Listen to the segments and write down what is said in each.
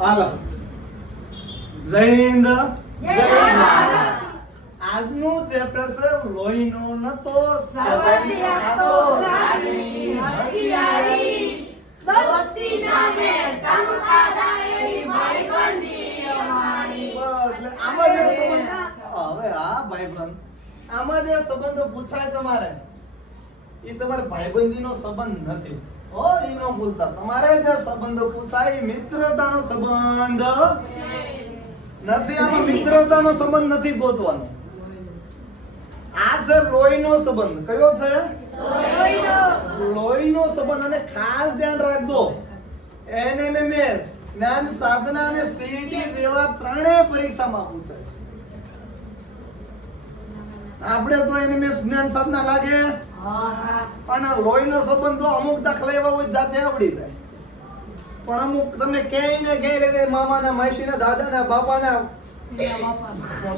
હાલો. જય હિન્દ. જય ભારત. આજનું ચેપ્ટર છે લોહીનો નતો સવર્ણિયા તો રાની હથિયારી દોસ્તી નામે સમતા દાયરી ભાઈબંધી અમારી. બસ એટલે આમાં જે સંબંધ હવે હા ભાઈબંધ આમાં જે સંબંધો પૂછાય તમારે એ તમારે ભાઈબંધીનો સંબંધ નથી. ઓ ઈ નો ભૂલતા. તમારે જે સંબંધો પૂછાય એ મિત્રતાનો સંબંધ નથી. આમાં મિત્રતાનો સંબંધ નથી ગોતવાનો. આ છે લોહીનો સંબંધ. કયો છે? લોહીનો સંબંધ. અને ખાસ ધ્યાન રાખજો, એનએમએમએસ, જ્ઞાન સાધના અને સીઈટી જેવા ત્રણેય પરીક્ષામાં પૂછાય છે. આપણે તો એનએમએસ જ્ઞાન સાધના લાગે અને લોહીનો સંબંધ તો અમુક દાખલા એવા હોય જાતે આવડી જાય, પણ અમુક તમે ક્યાંય ને ક્યાંય રીતે મામાના, માસીના, દાદાના, બાપાના,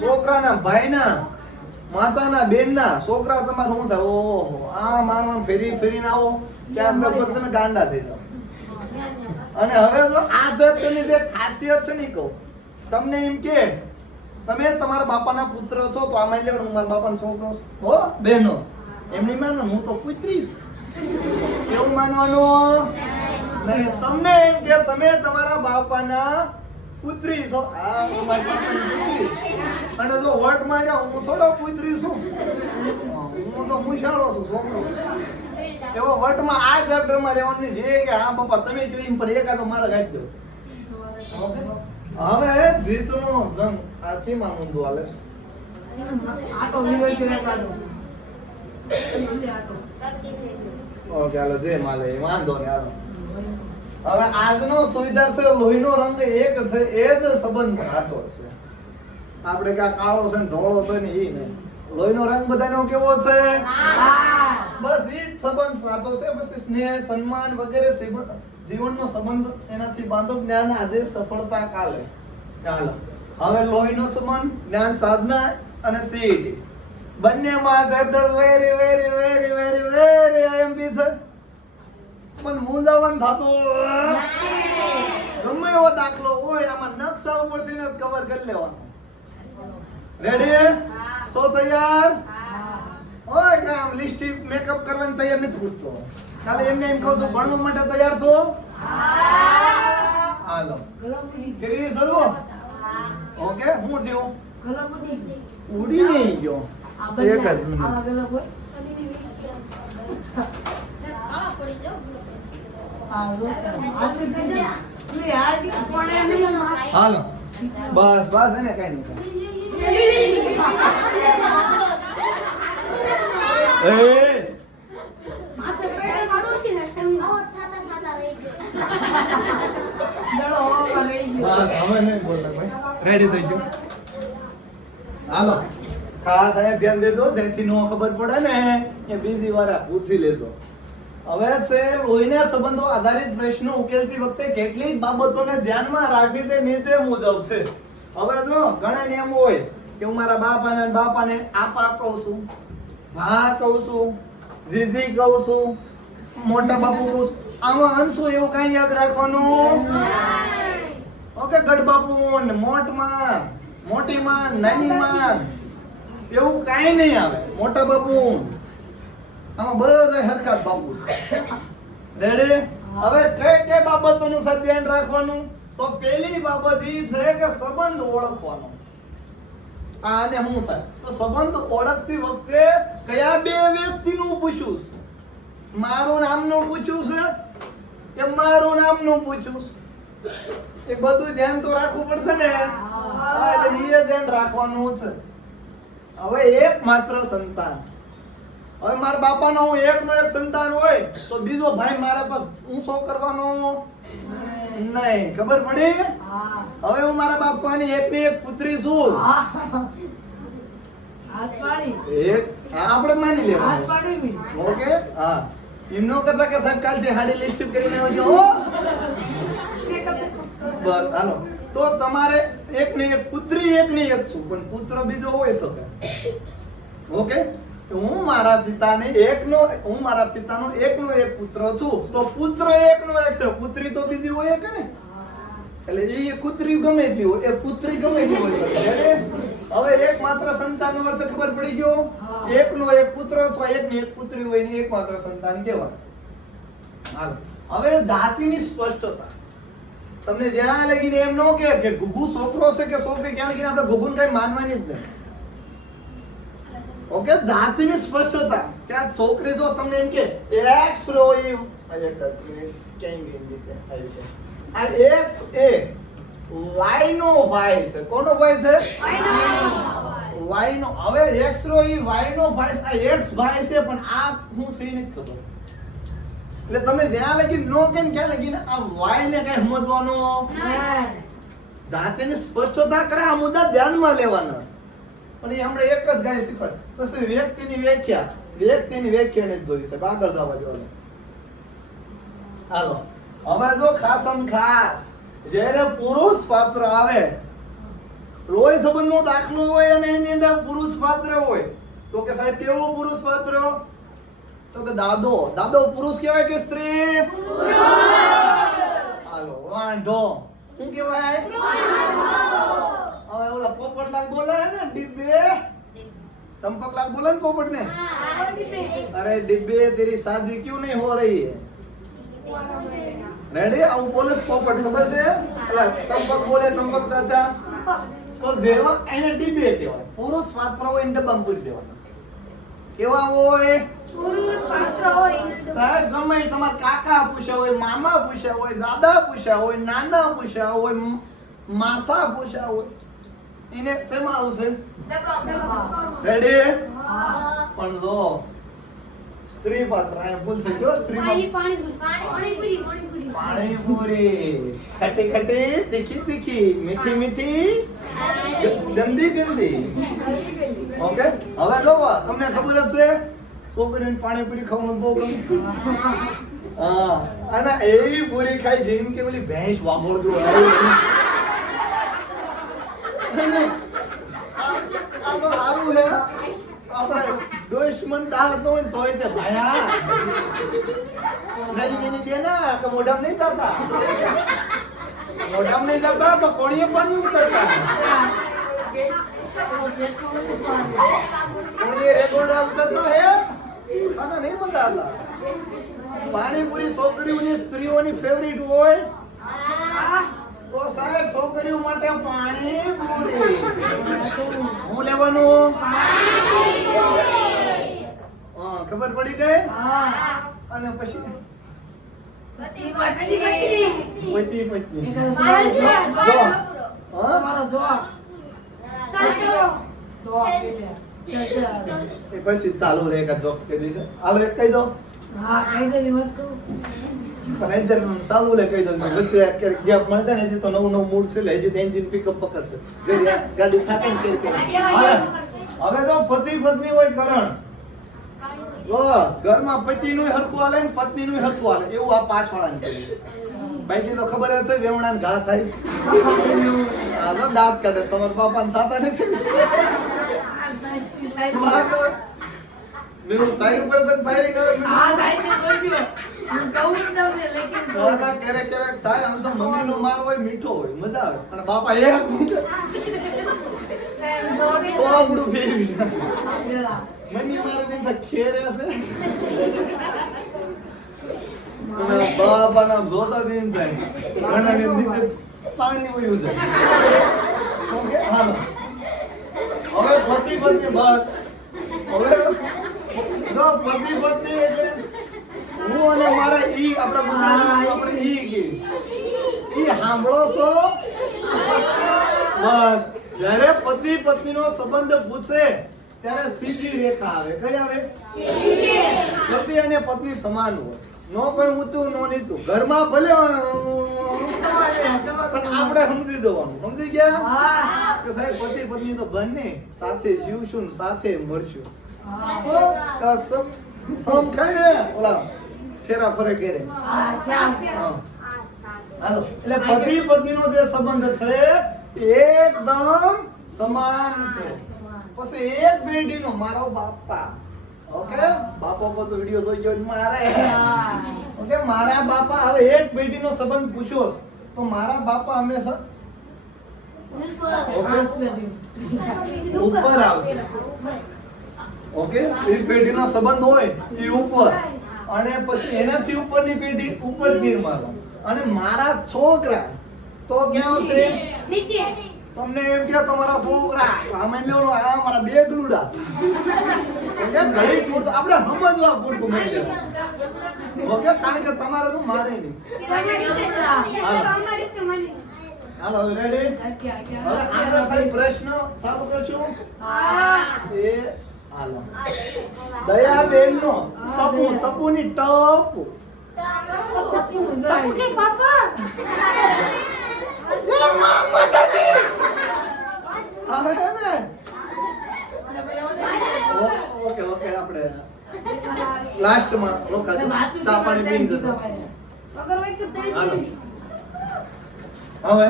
છોકરાના, ભાઈના, માતાના, બેનના છોકરા તમારે શું થાય? ઓહો, આ માનો ફેરી ફેરીને આવો ત્યાં લગભગ તમે ગાંડા થઈ જાઓ. અને હવે તો આ ચેપ્ટરની જે ખાસિયત છે ને કહું તમને, એમ કે તમે તમારા બાપાના પુત્ર છો તો આ માની લો હું મારા બાપાનો છોકરો છું, હો બહેનો, એમની માનો હું તો પુત્રી છું, એવું માનવાનું નહીં. તમને એમ કે તમે તમારા બાપાના પુત્રી છો. આ હું મારી બાપાની પુત્રી છું. અને જો વટ માર્યા હું થોડો પુત્રી છું, હું તો મુશાળો છું, છોકરો. એવો વટમાં આ ચેપ્ટરમાં રહેવાનું છે કે હા બાપા તમે જોઈને પણ એકાદો મારા ગાડી દો. હવે જીતનો જંગ આ કેમાં મુંદો હાલે છે? ઓકે હાલો, જે માલે વાંધો નહીં. હાલો, હવે આજનો સુવિચાર છે લોહીનો રંગ એક છે, એ જ સંબંધ સાચો છે. આપણે કે કાળો છે ને ધોળો છે ને ઈ નહીં. લોહીનો રંગ બધાનો કેવો છે? બસ ઈ જ સંબંધ સાચો છે. પછી સ્નેહ, સન્માન વગેરે જીવનનો સંબંધ એનાથી બાંધો. જ્ઞાન આજે, સફળતા કાલે. ચાલો હવે લોહીનો સંબંધ, જ્ઞાન સાધના અને સીઈટી બંનેમાં chapter very very very very very IMP છે. પણ મૂંઝાવન થતું ગમે એવો દાખલો હોય આમાં નકશા ઉપરથી ને કવર કરી લેવાનો. રેડી? સો તૈયાર? ઓય કે આમ લિપસ્ટિક મેકઅપ કરવાની તૈયાર નથી પૂછતો. ખાલી એમને એમ કહું છું ભણવા માટે તૈયાર છો? હાલો કરી શરૂ. ઓકે હું જીવ ઉડી નહીં ગયો. એક જ મિનિટ. હાલો બસ બસ એને કઈ નહીં. રેડી થઈ ગયું. હાલો ખાસ અહીંયા ધ્યાન દેજો, જેથી નો ખબર પડે ને એ બીજી વાર પૂછી લેજો. હવે છે લોહીના સંબંધો આધારિત પ્રશ્નો ઉકેલતી વખતે કેટલીક બાબતોને ધ્યાનમાં રાખવી તે નીચે મુજબ છે. હવે જો ઘણા નિયમો હોય કે હું મારા બાપાને આપા કહું છું, ભા કહું છું, જીજી કહું છું, મોટા બાપુ કહું છું. આમાં અંશો એવું કઈ યાદ રાખવાનું? ઓકે, ગઢ બાપુ ને મોટમાં, મોટીમાં, નાનીમાં એવું કાઈ નહીં આવે. મોટા બાપુ આમાં બધા હરખા બાપુ. રેડી? હવે કઈ બાબતોનું ધ્યાન રાખવાનું? તો પહેલી બાબત એ છે કે સંબંધ ઓળખવાનો. આને શું થાય? તો સંબંધ ઓળખતી વખતે કયા બે વ્યક્તિનું પૂછ્યું છે? મારું નામનું પૂછ્યું છે કે મારું નામનું પૂછ્યું છે? એ બધું ધ્યાન તો રાખવું પડશે ને. એટલે એ ધ્યાન રાખવાનું છે. હવે એક માત્ર સંતાન. હવે મારા બાપાનો હું એકનો એક સંતાન હોય તો બીજો ભાઈ મારા પાસે ઊંચો કરવાનો નહીં. ખબર પડી? હવે હું મારા બાપાની એકની એક પુત્રી છું. એક આપણે માની લેવાનું. ઓકે હા, એમ નો કરતા કે સાહેબ કાલથી હાડી લિસ્ટ કરીને આવજો. બસ હાલો. તો તમારે એકની એક પુત્રી એકની એક છું, પણ પુત્ર બીજો હોઈ શકે. ઓકે, હું મારા પિતાનો એકનો એક પુત્ર છું, તો પુત્ર એકનો એક છે, પુત્રી તો બીજી હોય કે ને? એટલે એ કૂતરી ગમે એટલી હોય, એ પુત્રી ગમે એટલી હોય શકે. હવે એકમાત્ર સંતાનનો અર્થ ખબર પડી ગયો? એકનો એક પુત્ર અથવા એકની એક પુત્રી હોય ને એકમાત્ર સંતાન કહેવાય. હાલો હવે જાતિની સ્પષ્ટતા. તમને જ્યાં લગીને એમ ન કે ગુગુ છોકરો છે કે છોકરી, ક્યાં લગીને આપણે ગુગુને કઈ માનવાની જ નહીં. ઓકે, જાતિની સ્પષ્ટતા. કે આ છોકરી જો તમને એમ કે એક્સ રોઈ આ એક્સ એ વાય નો ભાઈ છે. કોનો ભાઈ છે? વાય નો. હવે એક્સ રો ઈ વાય નો ભાઈ છે. આ એક્સ ભાઈ છે પણ આ હું સહી નથી ખબર. એટલે તમે જ્યાં લગી નો કે ક્યાં લગીને આ વાય ને કઈ સમજવાનો જાતિની સ્પષ્ટતા કરે આ મુદ્દા ધ્યાનમાં લેવાના છે. પણ એ હમણાં એક જ ગાય શીખવાડ. પછી વ્યક્તિની વ્યાખ્યાને જ જોઈ છે. આગળ જવા દેવાનું. હાલો હવે જો ખાસમ ખાસ જ્યારે પુરુષ પાત્ર આવે, લોહી સંબંધનો દાખલો હોય અને એની અંદર પુરુષ પાત્ર હોય તો કે સાહેબ કેવું પુરુષ પાત્ર? તો કે દાદો. દાદો પુરુષ કહેવાય કે સ્ત્રી? હાલો વાંઢો શું કહેવાય? હવે ઓલા પોપટલાલ બોલે ને ડિબ્બે, ચંપકલાલ બોલે ને પોપટ ને, અરે ડિબ્બે તેરી शादी क्यों नहीं हो रही है? રેડી? આવું બોલે પોપટ, ખબર છે? એટલે ચંપક બોલે, ચંપક ચાચા. તો જેવા એને ડિબ્બે કહેવાય. પુરુષ પાત્ર હોય એને ડબ્બામાં પૂરી દેવાના. કેવા હોય? પુરુષ પાત્ર હોય. સાહેબ ગમે ઈ તમારા કાકા પૂછ્યા હોય, મામા પૂછ્યા હોય, દાદા પૂછ્યા હોય, નાના પૂછ્યા હોય, માસા પૂછ્યા હોય, એને શેમાં આવશે? રેડી? પણ જો સ્ત્રી પાત્ર અહીંયા ભૂલ થઈ ગયો. પાણીપુરી ખટી ખટી, તીખી તીખી, મીઠી મીઠી, ગંદી ગંદી. ઓકે, હવે જો તમને ખબર જ છે છોકરીને પાણીપુરી ખાવાનું બહુ ગમે. હા, અને એવી પૂરી ખાઈ જેમ કે પેલી ભેંસ વાગોળતું હોય. આ તો સારું છે. આપણે દુશ્મન દાળ તો હોય તોય તે ભાયા નદી દે ના કે મોઢામ નહીં જતા, મોઢામ નહીં જતા તો કોણીએ પાણી ઉતરતા, કોણીએ રેગોડા ઉતરતા હે ખાના નહીં મજા આવતા. પાણીપુરી છોકરીઓની સ્ત્રીઓની ફેવરિટ હોય તો સાહેબ છોકરીઓ માટે પાણીપુરી. હું લેવાનું? ખબર પડી ગઈ? અને પછી પતિ પત્ની. પછી ચાલુ રહે કે જોક્સ કહી દેજો. હાલો એક કહી દો. ચાલુ લે કહી દો. વચ્ચે ગેપ મળતા ને તો નવું નવું મૂડ છે લે હજી એન્જિન પિકઅપ પકડશે. ગાડી થાકે ને કે હવે તો પતિ પત્ની હોય કરણ. જો ઘરમાં પતિનું હરખું હાલે ને પત્નીનું હરખું હાલે એવું આ પાછવાળાને કહ્યું. બાકી તો ખબર હશે વેવણાને ઘા થાય છે. આ તો દાંત કાઢે. તમારા બાપાને થતા નથી. મેરું તારી ઉપર તક ફાયરિંગ આવે. ક્યારેક ક્યારેક થાય. આમ તો મમ્મીનો માર હોય મીઠો હોય મજા આવે અને બાપા એક તો આપણું ફેરવી મમ્મી મારે દિન ખેરે છે. બાપા નામ જોતા દિન જાય ઘણાને નીચે પાણી વયું જાય. ઓકે હાલો હવે પતિ પત્ની બસ. હવે જો પતિ પત્ની એટલે હું અને મારા ઈ આપણા ગુજરાતીમાં આપણે ઈ કે ઈ સાંભળો છો? બસ જ્યારે પતિ પત્નીનો સંબંધ પૂછે ત્યારે સીધી રેખા આવે. કઈ આવે? પતિ અને પત્ની સમાન હોય. નો કોઈ ઊંચું નો નીચું. ઘરમાં ભલે પણ આપણે સમજી જવાનું. સમજી ગયા કે સાહેબ પતિ પત્ની તો બંને સાથે જીવશું ને સાથે મળશું. કસમ હમ ખાઈએ ઓલા ફેરા ફરે કરે. હાલો એટલે પતિ પત્નીનો જે સંબંધ છે એકદમ સમાન છે. પછી એક બેટીનો મારો બાપા. ઓકે બાપા પર તો વિડિયો જોઈ ગયો મારે. ઓકે મારા બાપા. હવે એક બેટીનો સંબંધ પૂછ્યો તો મારા બાપા હંમેશા ઉપર આવશે. ઓકે, એ પેઢીનો સંબંધ હોય એ ઉપર, અને પછી એનાથી ઉપરની પેઢી ઉપર તીર મારો, અને મારા છોકરા તો ક્યાં આવશે? નીચે. તમને એમ કે તમારા છોકરા આમે લેવો, આ મારા બે ગલુડા, એટલે ઘડીક પૂરતું આપણે સમજવા પૂરતું મળી જાય. ઓકે, કારણ કે તમારે તો મારે નહીં. અમારી રીતે મળી. હાલો, રેડી? હવે આગળ સાહેબ પ્રશ્ન ચાલુ કરશું. એ હાલો, દયાબેન નો તપુ, તપુની ટપુ. કે પાપા એ માં માતાજી. હવે હે ને ઓકે ઓકે, આપણે લાસ્ટ માં રોકા ચા પાણી પીને જતો. અગર હોય કે દઈ હાલો, હવે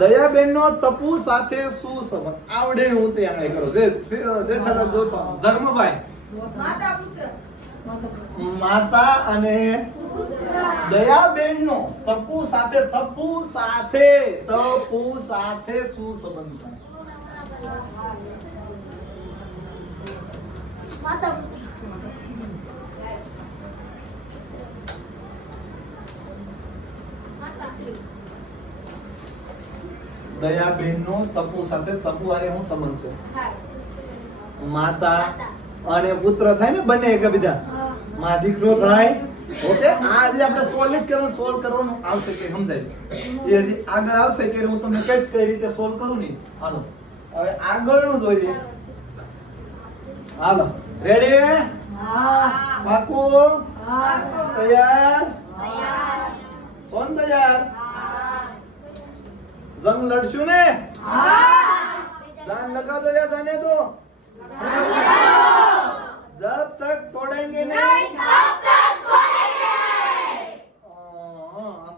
દયાબેન નો તપુ સાથે શું સંબંધ? આવડે ઊંચી આંગળી કરો. જેઠાલાલ જોતો. ધર્મભાઈ, માતા પુત્ર માતા અને દયાબેન નો તપુ સાથે શું સંબંધ થાય? માતા દયાબેન નો તપુ સાથે તપુ હારે શું સંબંધ છે? થાય. માતા અને પુત્ર થાય ને, બંને એકબીજા માં દીકરો થાય. ઓકે, આ જે આપણે સોલ્વ કરવાનું આવશે કે સમજાય છે, એ હજી આગળ આવશે કે હું તમને કઈશ કઈ રીતે સોલ્વ કરું ને. હાલો, હવે આગળનું જોઈએ. હાલો, રેડી? પાકું? તૈયાર? સોન તૈયાર? જંગ લડશું ને? जान लगा दो या जाने दो? जब तक तोड़ेंगे नहीं तब तक छोड़ेंगे.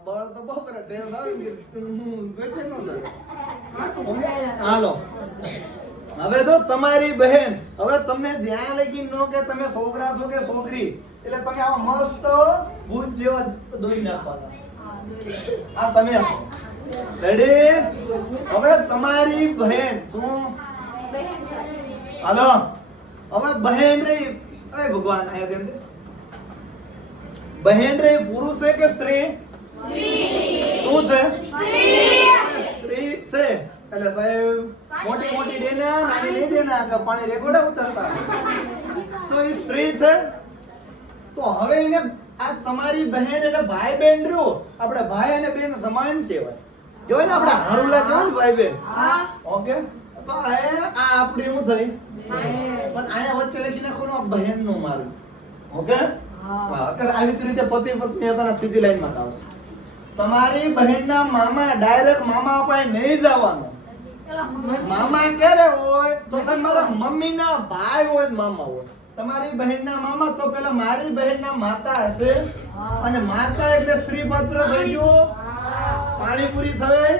बड़ तो बहुत करे टेल ना બેઠે નો થાય. હાલો, હવે તો તમારી બહેન, હવે તમને જ્યાં લગી નો કે તમે છોકરા છો કે છોકરી, એટલે તમે આવા મસ્ત ભૂત જેવા દોઈ નાખવાના. આ તમે છો. રેડી? હવે તમારી બહેન શું? હાલો, હવે બહેન રહી. અરે ભગવાન, આયા દેન દે. બહેન રહી પુરુષ છે કે સ્ત્રી? શું છે? સ્ત્રી છે. એટલે સાહેબ મોટી મોટી દેના, નાની નહીં દેના, કે પાણી રેગોડા ઉતરતા, તો એ સ્ત્રી છે. તો હવે એને આ તમારી બહેન એટલે ભાઈ બહેન રહ્યું. આપણે ભાઈ અને બેન સમાન કહેવાય. કહેવાય ને આપણે હારુલા કહેવાય ને ભાઈ બહેન. ઓકે, તો આ આપણી શું થઈ? પણ આયા વચ્ચે લખી નાખવાનું આ બહેન નું મારું. ઓકે, આવી રીતે પતિ પત્ની હતા સીધી લાઈન માં આવશે. તમારી બહેનના મામા, ડાયરેક્ટ મામા પાસે નહીં જવાનું. મામા ક્યારે હોય? તો સાહેબ મારા મમ્મીના ભાઈ હોય, મામા હોય. તમારી બહેનના મામા તો પેલા મારી બહેનના માતા હશે, અને માતા એટલે સ્ત્રી પાત્ર થઈ ગયું. પાણીપુરી થઈ.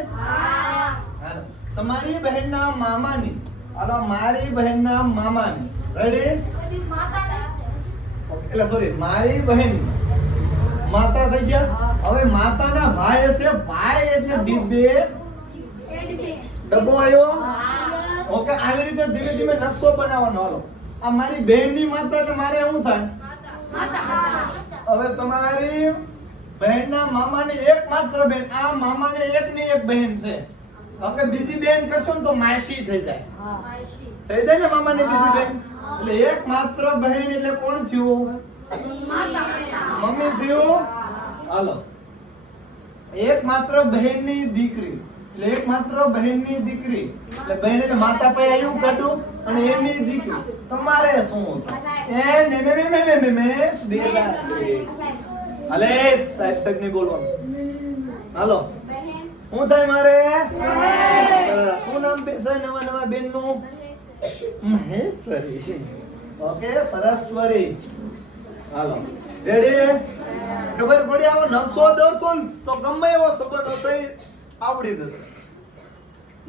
તમારી બહેનના મામાની, હાલો, મારી બહેનના મામાની. રેડી? એટલે સોરી, મારી બહેન માતા થઈ ગયા. હવે માતાના ભાઈ હશે. ભાઈ એટલે દિબ્બે ડબ્બો આવ્યો. ઓકે, આવી રીતે ધીમે ધીમે નકશો બનાવવાનો. હાલો, આ મારી બહેનની માતા એટલે મારે શું થાય? હવે તમારી બહેનના મામાની એકમાત્ર બહેન, આ મામાને એકની એક બહેન છે. ઓકે, બીજી બહેન કરશો ને તો માસી થઈ જાય. થઈ જાય ને મામાની બીજી બહેન. એટલે એકમાત્ર બહેન એટલે કોણ થયું? મમ્મી થયું. હાલો, એકમાત્ર બહેનની દીકરી એટલે એકમાત્ર બહેનની દીકરી એટલે બહેન એટલે માતા પાસે આવ્યું કાઢું, અને એમની દીકરી. તમારે શું થાય? એ ને મે બેલા. હાલે સાહેબ સાહેબ ને બોલવાનું. હાલો, શું થાય મારે? શું નામ છે નવા નવા બેન નું? મહેશ્વરી. ઓકે, સરસ્વરી. હાલો, રેડી? ખબર પડી? આવો નકશો દોરશો ને તો ગમે એવો સંબંધ હશે આવડી જશે.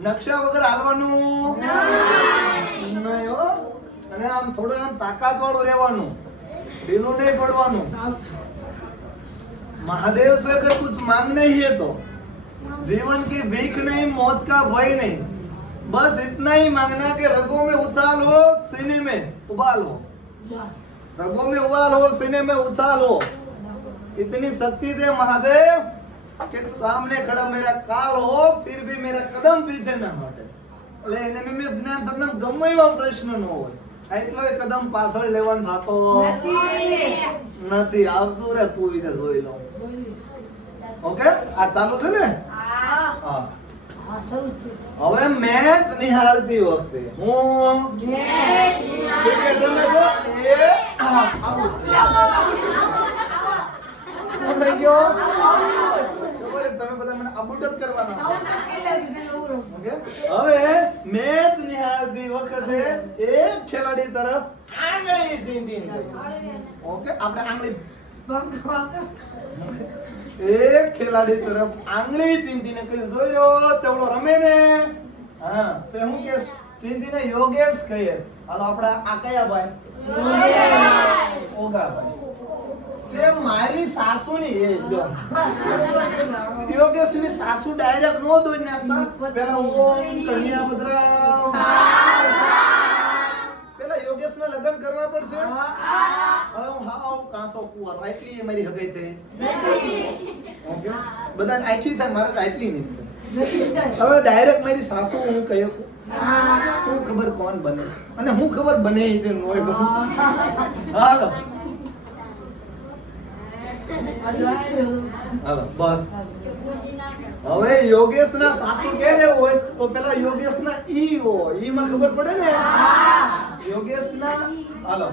નકશા વગર હાલવાનું નહીં હો. અને આમ થોડું આમ તાકાત વાળું રહેવાનું, ઢીલું નહીં પડવાનું. महादेव से अगर कुछ मांगना ही है तो जीवन की भीख नहीं, मौत का भय नहीं, बस इतना ही मांगना कि रगों में उछाल हो, सीने में उबाल हो। रगों में उबाल हो, सीने में उछाल हो। इतनी शक्ति दे महादेव कि सामने खड़ा मेरा काल हो, फिर भी मेरा कदम पीछे न हटे। એટલે એને મેં જ્ઞાન સંતમ ગમે એવો પ્રશ્ન ન હોય એટલો કદમ પાછળ લેવાનો થાતો નથી આવતું રે તું વિશે જોઈ લો ઓકે આ ચાલુ છે ને હા હવે મેચ નિહાળતી વખતે હું હું થઈ ગયો તમે બધા મને અબુટ જ કરવાના ઓકે હવે મેચ નિહાળતી વખતે એક ખેલાડી તરફ આંગળી ચીંધીને ઓકે આપણે આંગળી એક ખેલાડી તરફ આંગળી ચીંધીને કહ્યું જોયો તેવડો રમે ને હા તે હું કે ચીંધીને યોગેશ કહીએ હાલો આપણે આ કયા ભાઈ ઓગા ભાઈ તે મારી સાસુની એ જો યોગેશની સાસુ ડાયરેક્ટ નો દોઈ નાખતા પેલા ઓમ કન્યા ભદ્રા પેલા યોગેશને લગ્ન કરવા પડશે હવે હું હાવ કાસો કુંવર આટલી એ મારી હગાઈ થઈ ઓકે બધાને આટલી થાય મારે તો આટલી નહીં હવે ડાયરેક્ટ મારી સાસુ હું કહ્યું શું ખબર કોણ બને અને હું ખબર બને એ તો નોય બને હાલો હાલો બસ હવે યોગેશના સાસુ કેરે હોય તો પેલા યોગેશના ઈ હોય ઈ માં ખબર પડે ને યોગેશના હાલો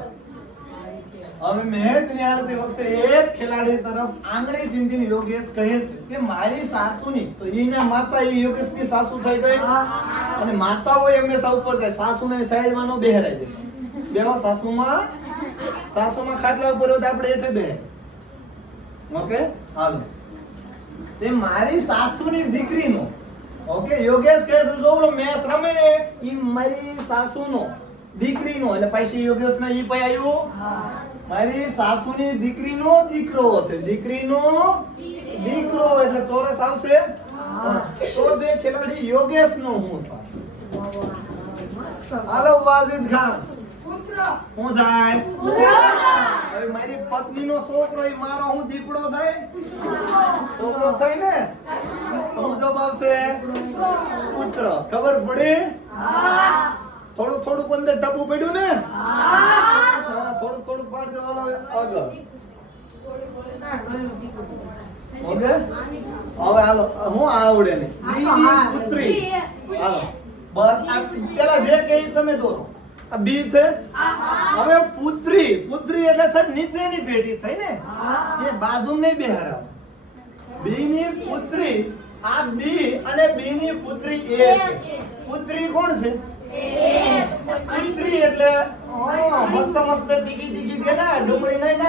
હવે મેચ નિહાળતી વખતે એક ખેલાડી તરફ આંગળી ચીંધીને યોગેશ કહે છે કે મારી સાસુની તો ઈના માતા ઈ યોગેશની સાસુ થઈ ગઈ અને માતા હોય હંમેશા ઉપર જાય સાસુને સાઈડમાં નો બેહરાઈ દે બેહો સાસુમાં ખાટલા ઉપર હોય તો આપણે હેઠે બેહે ઓકે હાલો તે મારી સાસુની દીકરીનો ઓકે યોગેશ કહે છે જો ઓલો મેચ રમે ને ઈ મારી સાસુનો દીકરીનો એટલે પછી યોગેશના ઈ પઈ આવ્યું મારી સાસુની દીકરીનો દીકરો હશે દીકરીનો દીકરો એટલે ચોરસ આવશે તો તે ખેલાડી યોગેશનો હું થાય હાલો વાજીદ ખાન હું થાય હવે મારી પત્નીનો છોકરો ઈ મારો હું દીકડો થાય છોકરો થાય ને હું જવાબ આવશે પુત્ર ખબર પડી થોડું થોડું અંદર ટપુ પડ્યું ને થોડું થોડું પાડ દેવાનો આગળ ઓકે હવે હાલો હું આવડે ને બીની પુત્રી હાલો બસ આ પેલા જે કહી તમે દોરો આ બી છે હવે પુત્રી એટલે સાહેબ નીચેની પેટી થઈ ને એ બાજુ નહીં બેહારાવ બી ની પુત્રી આ બી અને બી ની પુત્રી એ છે પુત્રી કોણ છે પુત્રી એટલે મસ્ત મસ્ત તીખી તીખી દે ના ડુંગળી નહીં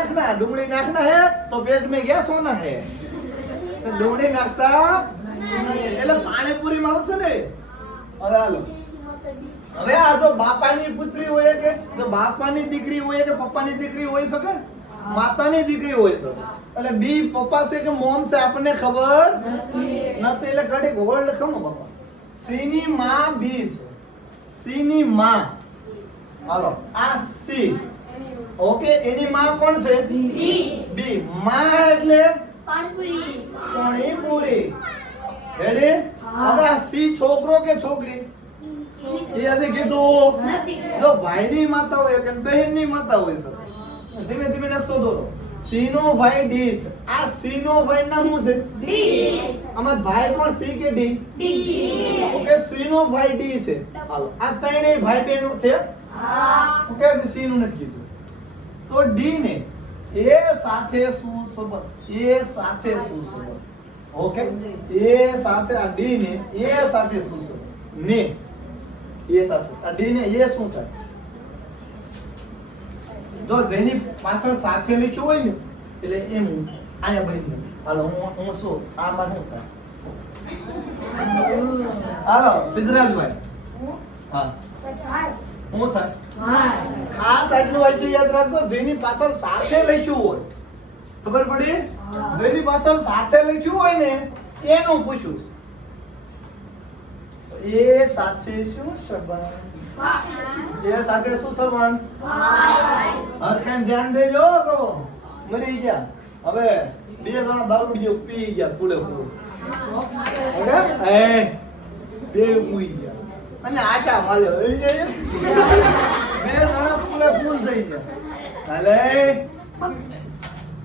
નાખના હે તો પેટ में गैस होना है તો ડુંગળી નાખતા એટલે પાણીપુરી માં આવશે ને હવે હાલો હવે આ જો બાપાની પુત્રી હોય કે જો બાપાની દીકરી હોય કે પપ્પાની દીકરી હોઈ શકે માતાની દીકરી હોઈ શકે એટલે બી પપ્પા છે કે મોમ છે આપણને ખબર નથી એટલે ઘડી ગોળ લખો બાપા સી ની માં બી છે સી ની માં હાલો આ સી ઓકે એની માં કોણ છે બી માં એટલે પાણીપુરી રેડી હવે આ સી છોકરો કે છોકરી એ આજે કીધું જો ભાઈની માતા હોય કે બહેનની માતા હોય સર ધીમે ધીમે નકશો દોરો સી નો ભાઈ ડી છે આ સી નો ભાઈ નામ શું છે ડી આમાં ભાઈ કોણ સી કે ડી ડી ઓકે સી નો ભાઈ ડી છે હાલો આ ત્રણેય ભાઈ બહેનો છે ઓકે સી નું નથી કીધું તો ડી ને એ સાથે શું સંબંધ ઓકે એ સાથે આ ડી ને એ સાથે શું સંબંધ ને એ સાથે આ ડી ને એ શું થાય જો જેની પાછળ સાથે લખ્યું હોય ને એટલે એમ આયા બની હાલો હું શું આ માં શું થાય હાલો સિદ્ધરાજભાઈ હા હું થાય ખાસ આટલું વાંચી યાદ રાખજો જેની પાછળ સાથે લખ્યું હોય ખબર પડી જેની પાછળ સાથે લખ્યું હોય ને એનું પૂછું એ સાથે શું સંબંધ? એ સાથે શું સંબંધ? હરખાન ધ્યાન દેજો તો મરી ગયા. હવે બે જણા દારૂડિયો પી ગયા પૂરેપૂરો. ઓકે એ બે ઉઈ ગયા અને આચા માલ્યો. બે જણા પૂરેપૂર થઈ ગયા. હાલે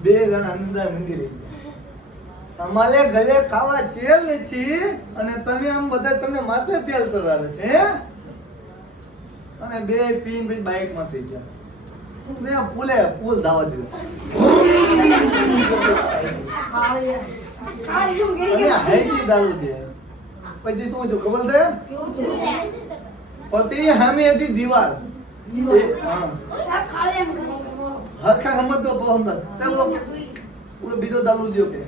બે જણા અંદર મંદિર રહી ગયા. અમારે ઘરે ખાવા તેલ નથી અને તમે આમ બધા તમને માથે તેલ ચડાવે છે હે? અને બે પીન પછી બાઇક માં થઈ ગયા. મેં પુલ દાવા દીધો. અને હાઈજી દારૂ દે. પછી તું જો ખબર છે? પછી સામે હતી દીવાર. હા હરખા સમજ દો તો સમજ. પેલો બીજો દારૂ દ્યો કે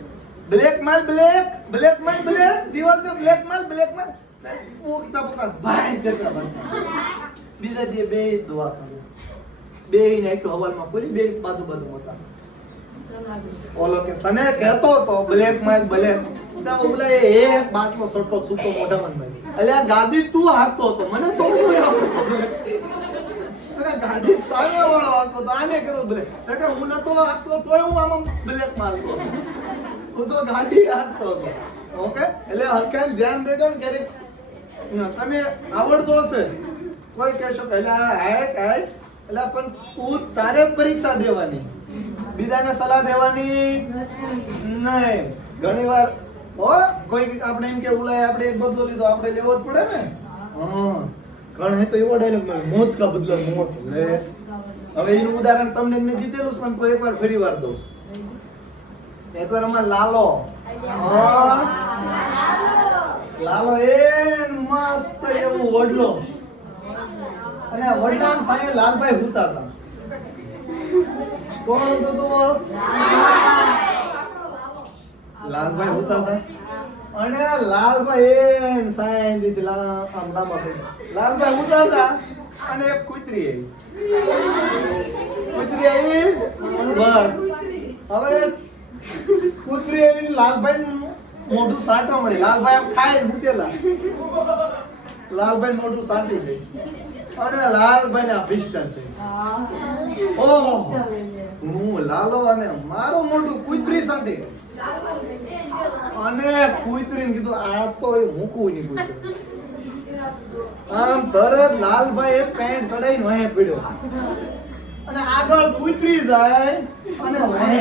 બ્લેક માલ બ્લેક દીવાલ તો બ્લેક માલ પોકતા ભાઈ જતા બીજા દે બે દુઆ કરે. બે ને એક હવાલમાં પૂરી બે બાજુ હતા. ઓલો કે તને કહેતો તો બ્લેક માલ તો ઓલા એક બાટલો સડતો છૂટો મોઢામાં ભાઈ. એટલે આ ગાડી તું હાંકતો હતો મને તો ગાડી સામે વાળો હાંકતો તો આને કરો બ્લેક. એટલે હું નતો હાંકતો તોય હું આમ બ્લેક મારતો. હું તો ગાડી હાંકતો હતો. ઓકે એટલે હરખાન ધ્યાન દેજો ને ક્યારેક તમે આવડતો હશે કોઈ કહેશો કે એટલે પણ તું તારે જ પરીક્ષા દેવાની, બીજાને સલાહ દેવાની નહીં. ઘણી વાર કોઈ આપણે એમ કે ઉલાય આપણે એક બદલો લીધો આપણે લેવો જ પડે ને. હા ઘણ હે તો એવો ડાયલોગ મળે મોત કા બદલા મોત. લે હવે એનું ઉદાહરણ તમને મેં જીતેલું છે પણ તો એકવાર ફરી વાર દઉં. એકવાર અમાર લાલો લાલો એ મસ્ત એવું વડલો અને આ વડલાન સામે લાલભાઈ હુતા હતા. કોણ હતો તો? લાલભાઈ હુતા હતા અને લાલભાઈ એન સાઈન દીધી આમ લાંબા પડી. લાલભાઈ હુતા હતા અને એક કૂતરી આવી બસ. હવે કૂતરી આવી લાલભાઈ મોઢું સાટવા મળી. લાલભાઈ આમ ખાય મૂકેલા. લાલભાઈ મોઢું સાટી ગઈ અને લાલભાઈ ના અભિષ્ટ છે. ઓહો હું લાલો અને મારું મોઢું કૂતરી સાટી અને કૂતરીને કીધું આ તો મૂકવું નહીં કૂતરી. આમ તરત લાલભાઈ એક પેન્ટ ચડાઈને વહે પડ્યો અને આગળ કૂતરી જાય અને વહે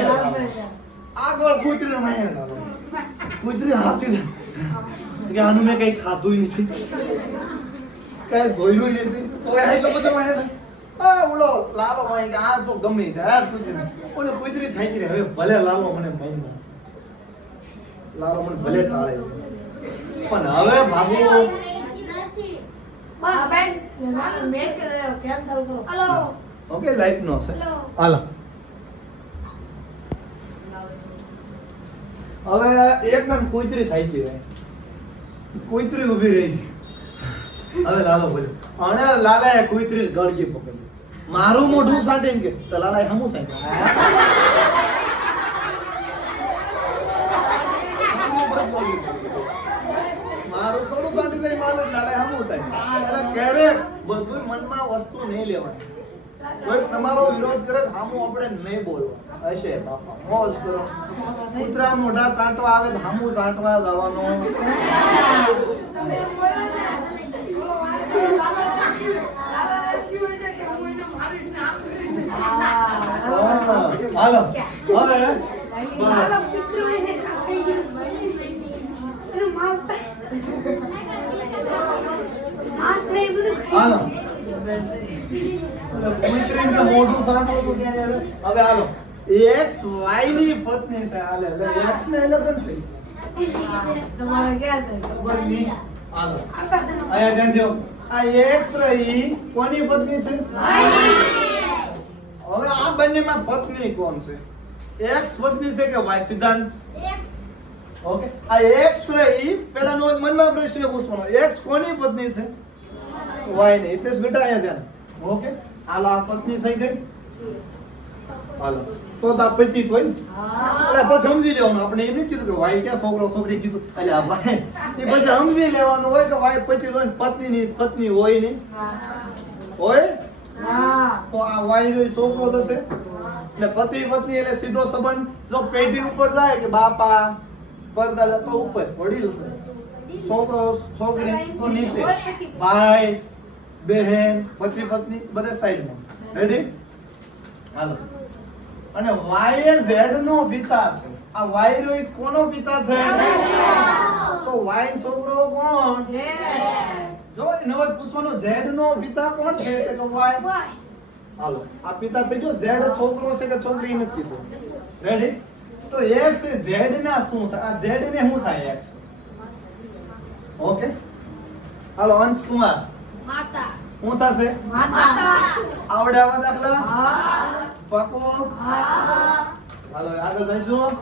આગળ કૂતરી વહે લાલો. કૂતરી હાથથી જાય કે આનું મેં કઈ ખાધું નથી કઈ જોયું નથી તો એટલો બધો વહે ને. ઓલો લાલો વહે કે આ તો ગમે ત્યાં કૂતરી ઓલે કૂતરી થઈ ગઈ. હવે ભલે લાલો મને મહિનો લાલો મને ભલે ટાળે પણ હવે ભાગો. ઓકે લાઈટ નો છે હાલો. હવે એકદમ કૂતરી થઈ ગઈ. કૂતરી ઊભી રહી છે. હવે લાલો બોલ્યો અને લાલાએ કૂતરી ગળગી પકડી. મારું મોઢું સાટીને કે તો લાલાએ હમું સાંઈ મારું થોડું સાટી દઈ માલે લાલાએ હમું થાય. એટલે ક્યારેક બધું મનમાં વસ્તુ નહીં લેવાની. કોઈ તમારો વિરોધ કરે હામું આપણે નહીં બોલવા. હશે બાપા મોજ કરો. કૂતરા મોઢા ચાટવા આવે હામું ચાટવા જવાનો. હાલો હવે હાલો કૂતરીને મોઢું સાંભળો તો ત્યાં હવે હાલો એક્સ વાય ની પત્ની છે. હાલે એક્સ ને લગન થઈ તમારે ક્યાં ખબર નહીં. હાલો આયા ધ્યાન દો. આ એક્સ રહી કોની પત્ની છે? હવે આ બંનેમાં પત્ની કોણ છે? એક્સ પત્ની છે કે વાય? સિદ્ધાંત ઓકે આ એક્સ રહી પેલા નો મનમાં પ્રશ્ન પૂછવાનો એક્સ કોની પત્ની છે? વાય ની. ઇતેશ બેટા આયા ધ્યાન. ઓકે હાલો આ પત્ની થઈ ગઈ હાલો તો આ પચીસ હોય ને એટલે પછી સમજી લેવાનું. આપણે એમ નહીં કીધું કે વાય ક્યાં છોકરો છોકરી કીધું એટલે આ ભાઈ એ પછી સમજી લેવાનું હોય કે વાય 25 હોય ને પત્ની હોય નહીં હોય તો આ વાય નો છોકરો થશે. એટલે પતિ પત્ની એટલે સીધો સંબંધ. જો પેઢી ઉપર જાય કે બાપા પરદાદા તો ઉપર વડીલ છે, છોકરો છોકરી તો નીચે, ભાઈ બહેન પતિ પત્ની બધા સાઈડમાં. રેડી? હાલો. અને વાય એ ઝેડ નો પિતા છે. આ વાય નો કોનો પિતા છે? તો વાય છોકરો કોણ? જો નવો પૂછવાનો ઝેડ નો પિતા કોણ છે? તો વાય. હાલો આ પિતા થઈ ગયો. ઝેડ છોકરો છે કે છોકરી નથી કીધું. રેડી? તો એક્સ એ ઝેડ ના શું થાય? આ ઝેડ ને શું થાય? એક્સ. ઓકે હાલો અંશ કુમાર માતા શું થશે? માતા આવડે આવા દાખલા? પાકો? હાલો આગળ જઈશું.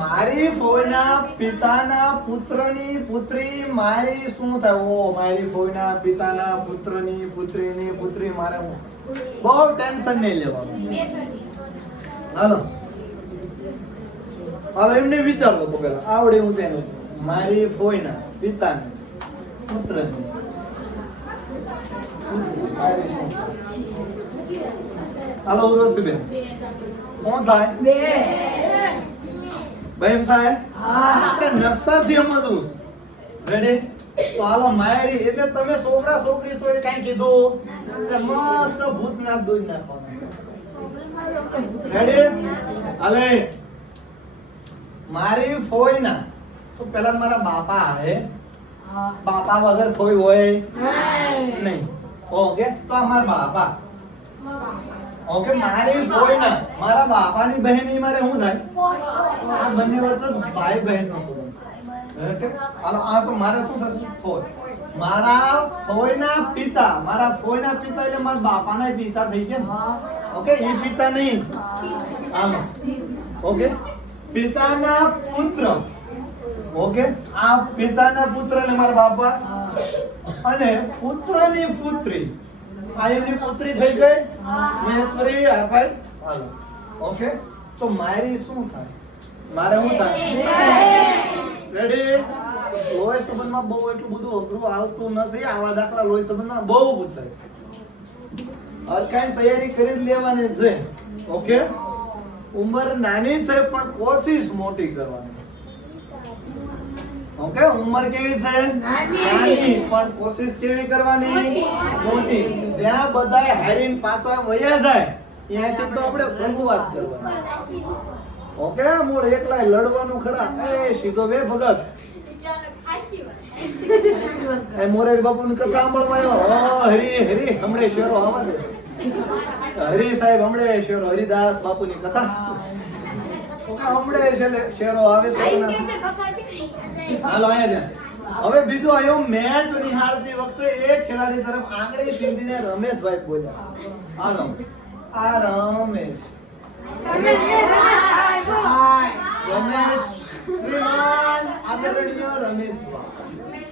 મારી ફોઈના પિતાના પુત્રની પુત્રી મારી શું થાય? ઓ મારી ફોઈના પિતાના પુત્રની પુત્રીની પુત્રી મારે બહુ ટેન્શન નહીં લેવાનું. હાલો હાલો એમને વિચારો તો પેલા આવડે હું તેને મારી ફોઈના પિતાની પુત્રની હાલો ઉર્વશીબેન કોણ થાય? બેન થાય. આપણે નકશાથી સમજવું. રેડી? તો હાલો માયરી એટલે તમે છોકરા છોકરી છો એ કાઈ કીધું એટલે મસ્ત ભૂતનાથ દોઈ નાખવાનું. રેડી? હાલે મારી ફોઈના તો પેલા મારા બાપા હે. બાપા વગર ફોઈ હોય નહીં. ઓકે તો આ મારા બાપા. ઓકે મારી ફોઈના મારા બાપાની બહેન ઈ મારે શું થાય? આ બંને વચ્ચે ભાઈ બહેન નો સંબંધ. ઓકે હાલો આ તો મારે શું થશે? ફોઈ. મારા ફોઈના પિતા એટલે મારા બાપાના પિતા થઈ ગયા. ઓકે એ પિતા નહીં. હાલો ઓકે પિતાના પુત્ર. ઓકે આ પિતાના પુત્ર એટલે મારા બાપા અને પુત્રની પુત્રી આ એમની પુત્રી થઈ ગઈ મહેશ્વરી. ભાઈ હાલો ઓકે તો મારી શું થાય? મારે શું થાય? રેડી? લોહી સંબંધમાં બહુ એટલું બધું અઘરું આવતું નથી. આવા દાખલા લોહી સંબંધમાં બહુ પૂછાય. અરકાઈન તૈયારી કરી જ લેવાની છે. ઓકે ઉંમર નાની છે પણ કોશિશ મોટી કરવાની. ઓકે ઉંમર કેવી છે? નાની પણ કોશિશ કેવી કરવાની? મોટી. જ્યાં બધાય હારીન પાસા વયા જાય ત્યાંથી તો આપણે શરૂઆત કરવાની. ઓકે મૂળ એકલા લડવાનું ખરા. એ સીધો વે ભગત એ મોરારી બાપુની કથા સાંભળવાયો. હરી હરી હમણે શેરો આવા દે. હરી સાહેબ હમણે શેરો હરિદાસ બાપુની કથા હમણે શેરો આવે છે. હાલો અહીંયા હવે બીજું આવ્યો મેચ નિહાળતી વખતે એક ખેલાડી તરફ આંગળી ચીંધીને રમેશભાઈ બોલ્યા. હાલો આ રમેશ શ્રીમાન આદરણીય રમેશભાઈ.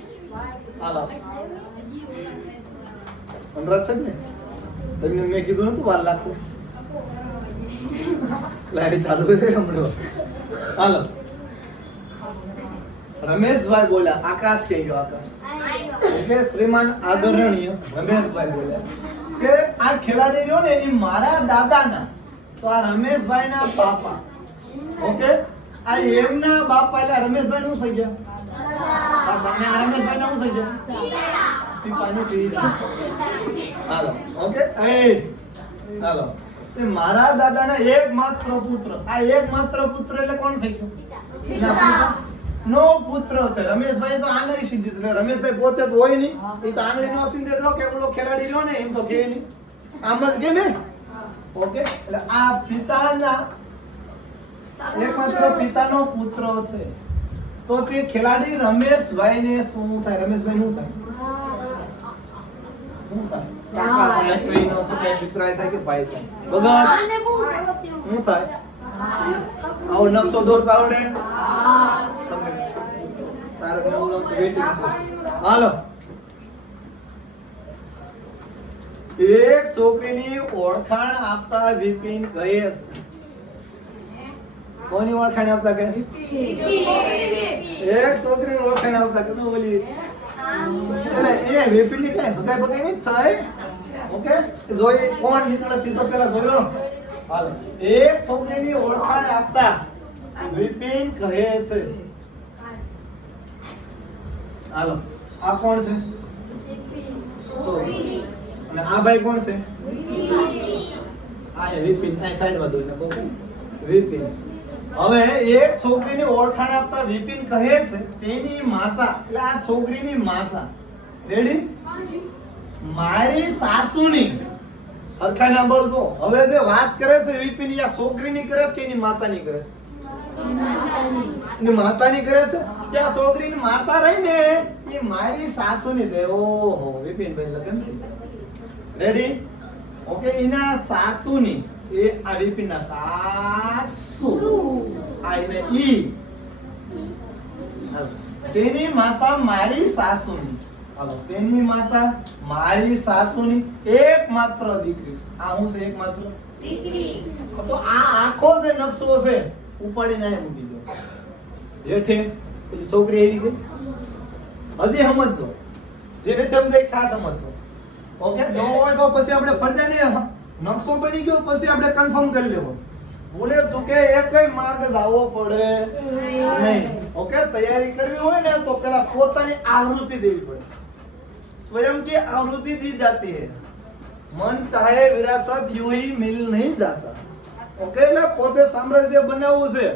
હાલો સંભળાત છે ને? તમને મેં કીધું નતું વાર લાગશે. લાઈવ ચાલુ છે હમણાં. હાલો રમેશભાઈ બોલ્યા. આકાશ કહી ગયો. આકાશ એટલે શ્રીમાન આદરણીય રમેશભાઈ બોલ્યા કે આ ખેલાડી રહ્યો ને એની મારા દાદાના તો આ રમેશભાઈના બાપા. ઓકે આ એમના બાપા એટલે રમેશભાઈ નું થઈ ગયા. આ રમેશભાઈ ના શું થઈ ગયા? પીપાની પીડી. હાલો ઓકે હાલો મારા દાદાના એકમાત્ર પુત્ર. આ એકમાત્ર પુત્ર એટલે કોણ થઈ ગયો? નો પુત્ર છે. રમેશભાઈ તો આંગળી સીધી. એટલે રમેશભાઈ પોતે તો હોય નહીં. એ તો આંગળી નો સીધે તો કેવડો ખેલાડી રહ્યો ને એમ તો કે નહીં. આમ જ કે ને. ઓકે એટલે આ પિતાના એકમાત્ર પિતાનો પુત્ર છે. તો તે ખેલાડી રમેશભાઈ ને શું થાય? રમેશભાઈ નું થાય શું થાય? કાકા થાય, કોઈ નો સગાઈ મિત્રાય થાય કે ભાઈ થાય? ભગત શું થાય? આવો નકશો દોરતા આવડે? તારે બેનું નામ વેટિંગ છે. હાલો એક છોકરીની ઓળખાણ આપતા વિપિન કહે છે. કોની ઓળખાણ આપતા કહે? એક છોકરીની ઓળખાણ આપતા કે તો બોલી એટલે એને વિપિનની કઈ હગાઈ બગાઈ નહીં થાય. ઓકે જોઈએ કોણ નીકળે સીધો પેલા જોયો. હાલો એક છોકરીની ઓળખાણ આપતા વિપિન કહે છે. હાલો આ કોણ છે? છોકરી. અને આ ભાઈ કોણ છે? આ વિપિન. આ સાઈડમાં દોઈને બોલ વિપિન. હવે એક છોકરીની ઓળખાણ આપતા વિપિન કહે છે તેની માતા એટલે આ છોકરીની માતા રેડી મારી સાસુની હરખા ના બોલજો. હવે જે વાત કરે છે વિપિન આ છોકરીની કરે છે કે એની માતાની કરે છે? એની માતાની કરે છે. કે આ છોકરીની માતા રહી ને એ મારી સાસુની છે. ઓહો વિપિનભાઈ લગન રેડી. ઓકે એના સાસુની એ આ વિપિનના સાસુ આ એને ઈ તેની માતા મારી સાસુની. હાલો તેની માતા મારી સાસુની એકમાત્ર દીકરી છે. આ હું છે એકમાત્ર દીકરી. તો આ આખો જે નકશો છે ઉપાડીને અહીં મૂકી દો હેઠે. પેલી છોકરી એવી ગઈ હજી સમજજો જેને સમજાય ખાસ સમજજો. ઓકે ન હોય તો પછી આપણે ફરજે નહીં નકશો બની ગયો પછી આપણે કન્ફર્મ કરી લેવો. ભૂલે ચૂકે એકય માર્ગ જાવો પડે નહીં. ઓકે તૈયારી કરવી હોય ને તો પેલા પોતાની આવૃત્તિ દેવી પડે. स्वयं की आवृत्ति दी जाती है. मन चाहे विरासत यूं ही मिल नहीं जाता. ઓકે એટલે પોતે સામ્રાજ્ય બનાવવું છે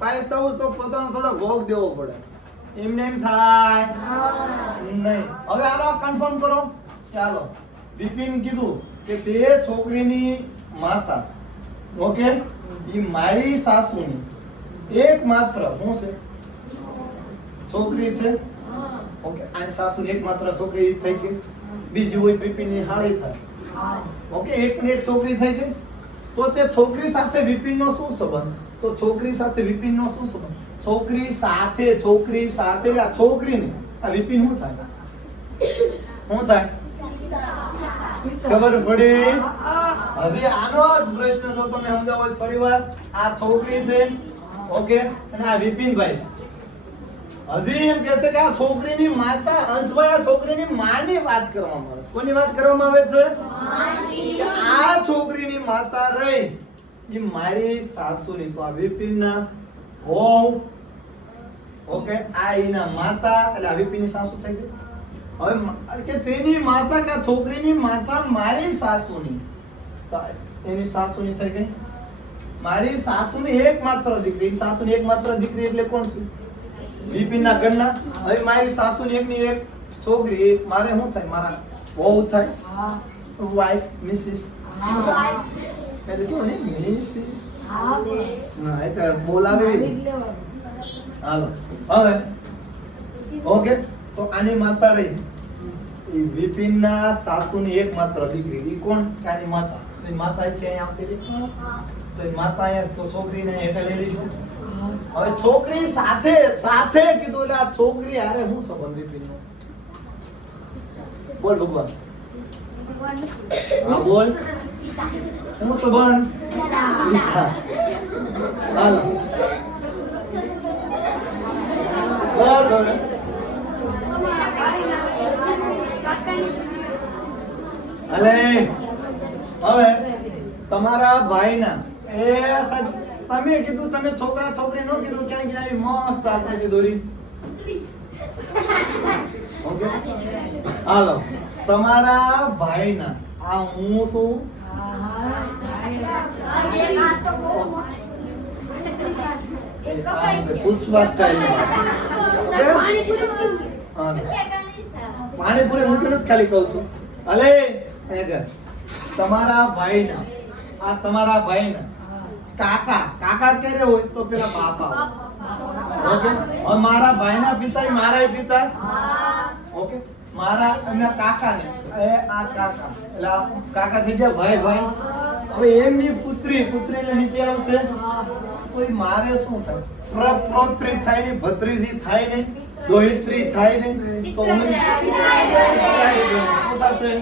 પાયસ થવું તો પોતાનો થોડો ભોગ દેવો પડે. એમને એમ થાય નહીં. હવે આનો કન્ફર્મ કરો. ચાલો વિપિન કીધું કે તે છોકરીની માતા ઓકે ઈ મારી સાસુની એકમાત્ર હું છે છોકરી છે. ઓકે આ સાસુની એકમાત્ર છોકરી થઈ ગઈ. બીજી હોય વિપિનની હાળી થાય. ઓકે એક ને એક છોકરી થઈ ગઈ. તો તે છોકરી સાથે વિપિનનો શું સંબંધ? તો છોકરી સાથે વિપિનનો શું સંબંધ? છોકરી સાથે આ છોકરીને આ વિપિન શું થાય? શું થાય ખબર પડી? હજી આનો જ પ્રશ્ન જો તમે સમજાવો હોય ફરીવાર. આ છોકરી છે ઓકે અને આ વિપિનભાઈ છે. હજી એમ કહે છે કે આ છોકરીની માતા અંશભાઈ આ છોકરીની માની વાત કરવામાં આવે છે. કોની વાત કરવામાં આવે છે? આ છોકરીની માતા રહી એ મારી સાસુની. તો આ વિપિનના વહુ ઓકે આ એના માતા એટલે આ વિપિનની સાસુ થઈ ગઈ. હવે કે તેની માતા કે છોકરીની માતા મારી સાસુની તો એની સાસુની થઈ ગઈ. મારી સાસુની એકમાત્ર દીકરી. સાસુની એકમાત્ર દીકરી એટલે કોણ છે? વિપિનના ઘરના. હવે મારી સાસુની એકની એક છોકરી મારે શું થાય? મારા વહુ થાય. વાઇફ મિસિસ એટલે કેવું ને મિસિસ ના એટલે બોલાવે. હાલો હવે ઓકે તો આની માતા રહી એ વિપિનના સાસુની એકમાત્ર દીકરી. ઈ કોણ? આની માતા. તો ઈ માતા છે અહીંયા આવતી રહી. તો ઈ માતા અહીંયા તો છોકરીને હેઠે લઈ લીધું. હવે છોકરી સાથે કીધું એટલે આ છોકરી હારે શું સંબંધ વિપિનનો? બોલ ભગવાન. હા બોલ શું સંબંધ? હાલો બસ હવે હવે તમારા ભાઈના એ સાહેબ તમે કીધું તમે છોકરા છોકરી નો કીધું ક્યાં ગયા મસ્ત આકૃતિ દોરી. ઓકે હાલો તમારા ભાઈના આ હું છું પુષ્પા સ્ટાઇલ પાણીપુરી મૂકીને જ ખાલી કહું છું. અલે તમારા ભાઈના આ તમારા ભાઈના કાકા ક્યારે હોય? તો પેલા બાપા. ઓકે હવે મારા ભાઈના પિતા મારા પિતા. ઓકે મારા અને કાકાને આ કાકા એટલે આ કાકા થઈ ગયા ભાઈ. હવે એમની પુત્રી એટલે નીચે આવશે. કોઈ મારે શું થાય? પ્રપૌત્રી થાય ને ભત્રીજી થાય ને દોહિત્રી થાય ને તો હું શું થશે?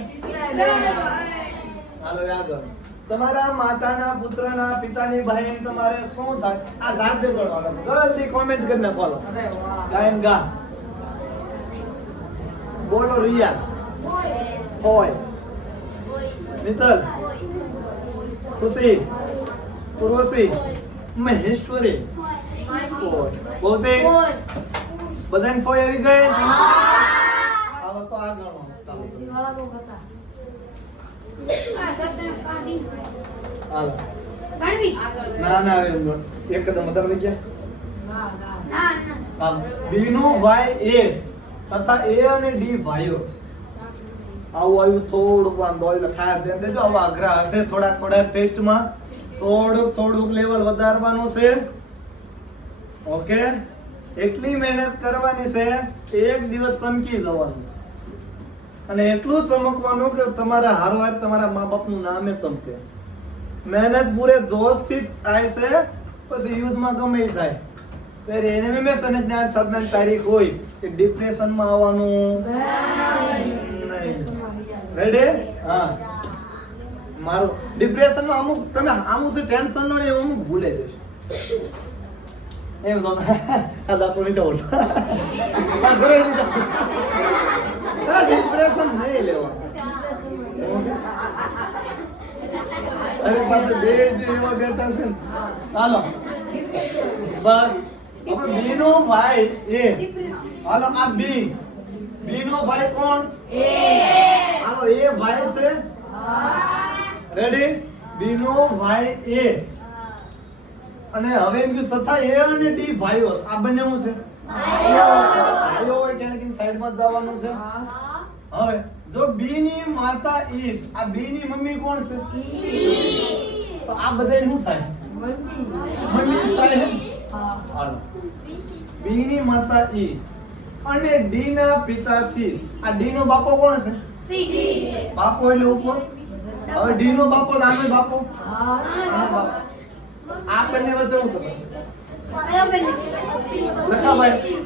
હાલો આગળ. તમારા માતાના પુત્રના પિતાની બહેન તમારે શું થાય? આ જાતે ગણો. જલ્દી કોમેન્ટ કરીને ફોલો. અરે વાહ. ગાયન ગા. બોલો રિયા. હોય. મિત્તલ. ખુશી. ઉર્વશી. મહેશ્વરી. હોય. ભૌતિક. બધાને ફોય આવી ગઈ? હાલો તો આ ગણો. ચાલો. વાળા બહુ હતા. હાલો. ગણવી. ના ના હવે એમ ગણ. એકદમ વધારે વઈ ગયા. ના ના. હાલો. બી નો વાય એ તથા એ અને ડી ભાઈઓ છે. આવું આવ્યું થોડુંક વાંધો એટલે ખાસ ધ્યાન દેજો. આવા અઘરા હશે થોડાક ટેસ્ટમાં થોડુંક લેવલ વધારવાનું છે. ઓકે, એટલી મહેનત કરવાની છે એક દિવસ ચમકી જવાનું છે અને એટલું ચમકવાનું કે તમારા હારવાર તમારા મા બાપનું નામે ચમકે. મહેનત પૂરે જોશથી થાય છે, પછી યુદ્ધમાં ગમે એ થાય. ત્યારે એને મેં અને જ્ઞાન સાધનાની તારીખ હોય કે ડિપ્રેશનમાં આવવાનું નહીં. રેડી? હા. મારું ડિપ્રેશનમાં અમુક તમે અમુક ટેન્શન નો ને એવું અમુક ભૂલે જશે. એમ તો આ દાખલો નહીં તો ઓળખો. આ ઘરે નહીં તો આ ડિપ્રેશન નહીં લેવાનું. અરે પાસે બે એવા બેઠા છે ને. હાલો બસ હવે બી નો ભાઈ એ. હાલો આ બી નો ભાઈ કોણ? એ. હાલો એ ભાઈ છે. રેડી? બી નો ભાઈ એ અને હવે એમ કીધું તથા એ અને ડી ભાઈઓ. આ બંને શું છે? ભાઈઓ હોય કે એની સાઈડમાં જવાનું છે. હવે જો બી ની માતા ઈસ, આ બી ની મમ્મી કોણ છે? તો આ બધા શું થાય? મમ્મી થાય હે. હાલો બી ની માતા ઈ અને ડી ના પિતા સી. આ ડી નો બાપો કોણ છે? બાપો એટલે ઉપર. હવે ડી નો બાપો તો આનો બાપો. આનો બાપો. આ બંને વચ્ચે શું સંબંધ? લખા ભાઈ,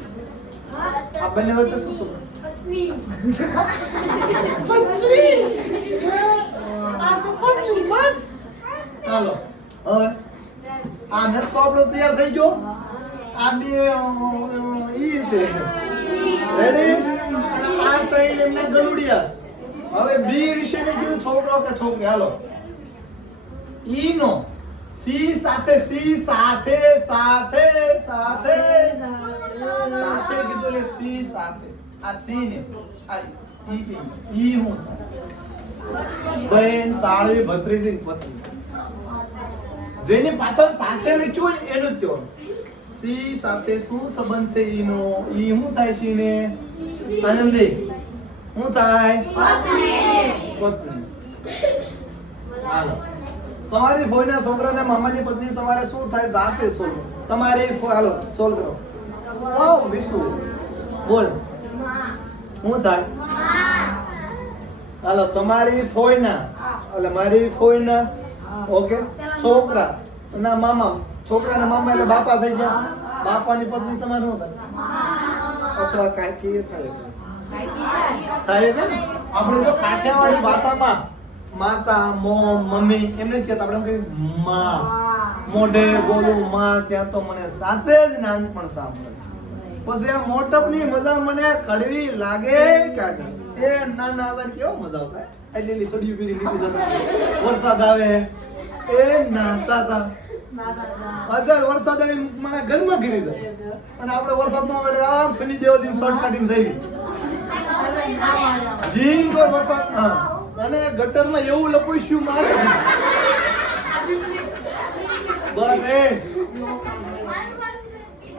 આ બંને વચ્ચે શું સંબંધ? ચાલો હવે આ નકશો આપણો તૈયાર થઈ ગયો. આ બે ઈ છે. રેડી? આ ત્રણ એમને ગલુડિયા. હવે બી વિશે ને કીધું છોકરો કે છોકરી. હાલો ઈ નો સી સાથે કીધું એટલે સી સાથે. આ સી ને આ ઈ હું બહેન, સાળી, ભત્રીજી ને પત્ની. જેની પાછળ સાથે લખ્યું હોય ને એનું જ કહેવાનું. સી સાથે શું સંબંધ છે ઈનો? ઈ શું થાય છે ને? આનંદી શું થાય? પત્ની. હાલો તમારી ફોઈના છોકરાને મામાની પત્ની તમારે શું થાય? જાતે સોલ્વ. તમારી હાલો સોલ્વ કરો. વાવ વિશુ બોલ શું થાય? હાલો તમારી ફોઈના એટલે મારી ફોઈના ઓકે છોકરા ના મામા, છોકરાના મામા એટલે બાપા થઈ ગયા. બાપાની પત્ની તમારે શું થાય? અથવા કાકી થાય છે ને. આપણે જો કાઠિયાવાડી ભાષામાં માતા, મોમ, મમ્મી એમને જ કહેતા. આપણે એમ કહીએ માં. મોઢે બોલું માં ત્યાં તો મને સાચે જ નાનપણ સાંભળે. પછી આ મોટપની મજા મને કડવી લાગે કાકે. એ નાના હતા કેવો મજા આવતા. એટલે એલી સડિયું પીરી નીકળી જતા. વરસાદ આવે એ નાતા હતા. અત્યારે વરસાદ આવી મને ઘરમાં ઘીરી જાય અને આપણે વરસાદમાં આવે આમ શનિ દેવજી શર્ટ કાઢીને જઈએ. જીંગર વરસાદ. હા અને ગટરમાં એવું લપસ્યું મારે બસ એ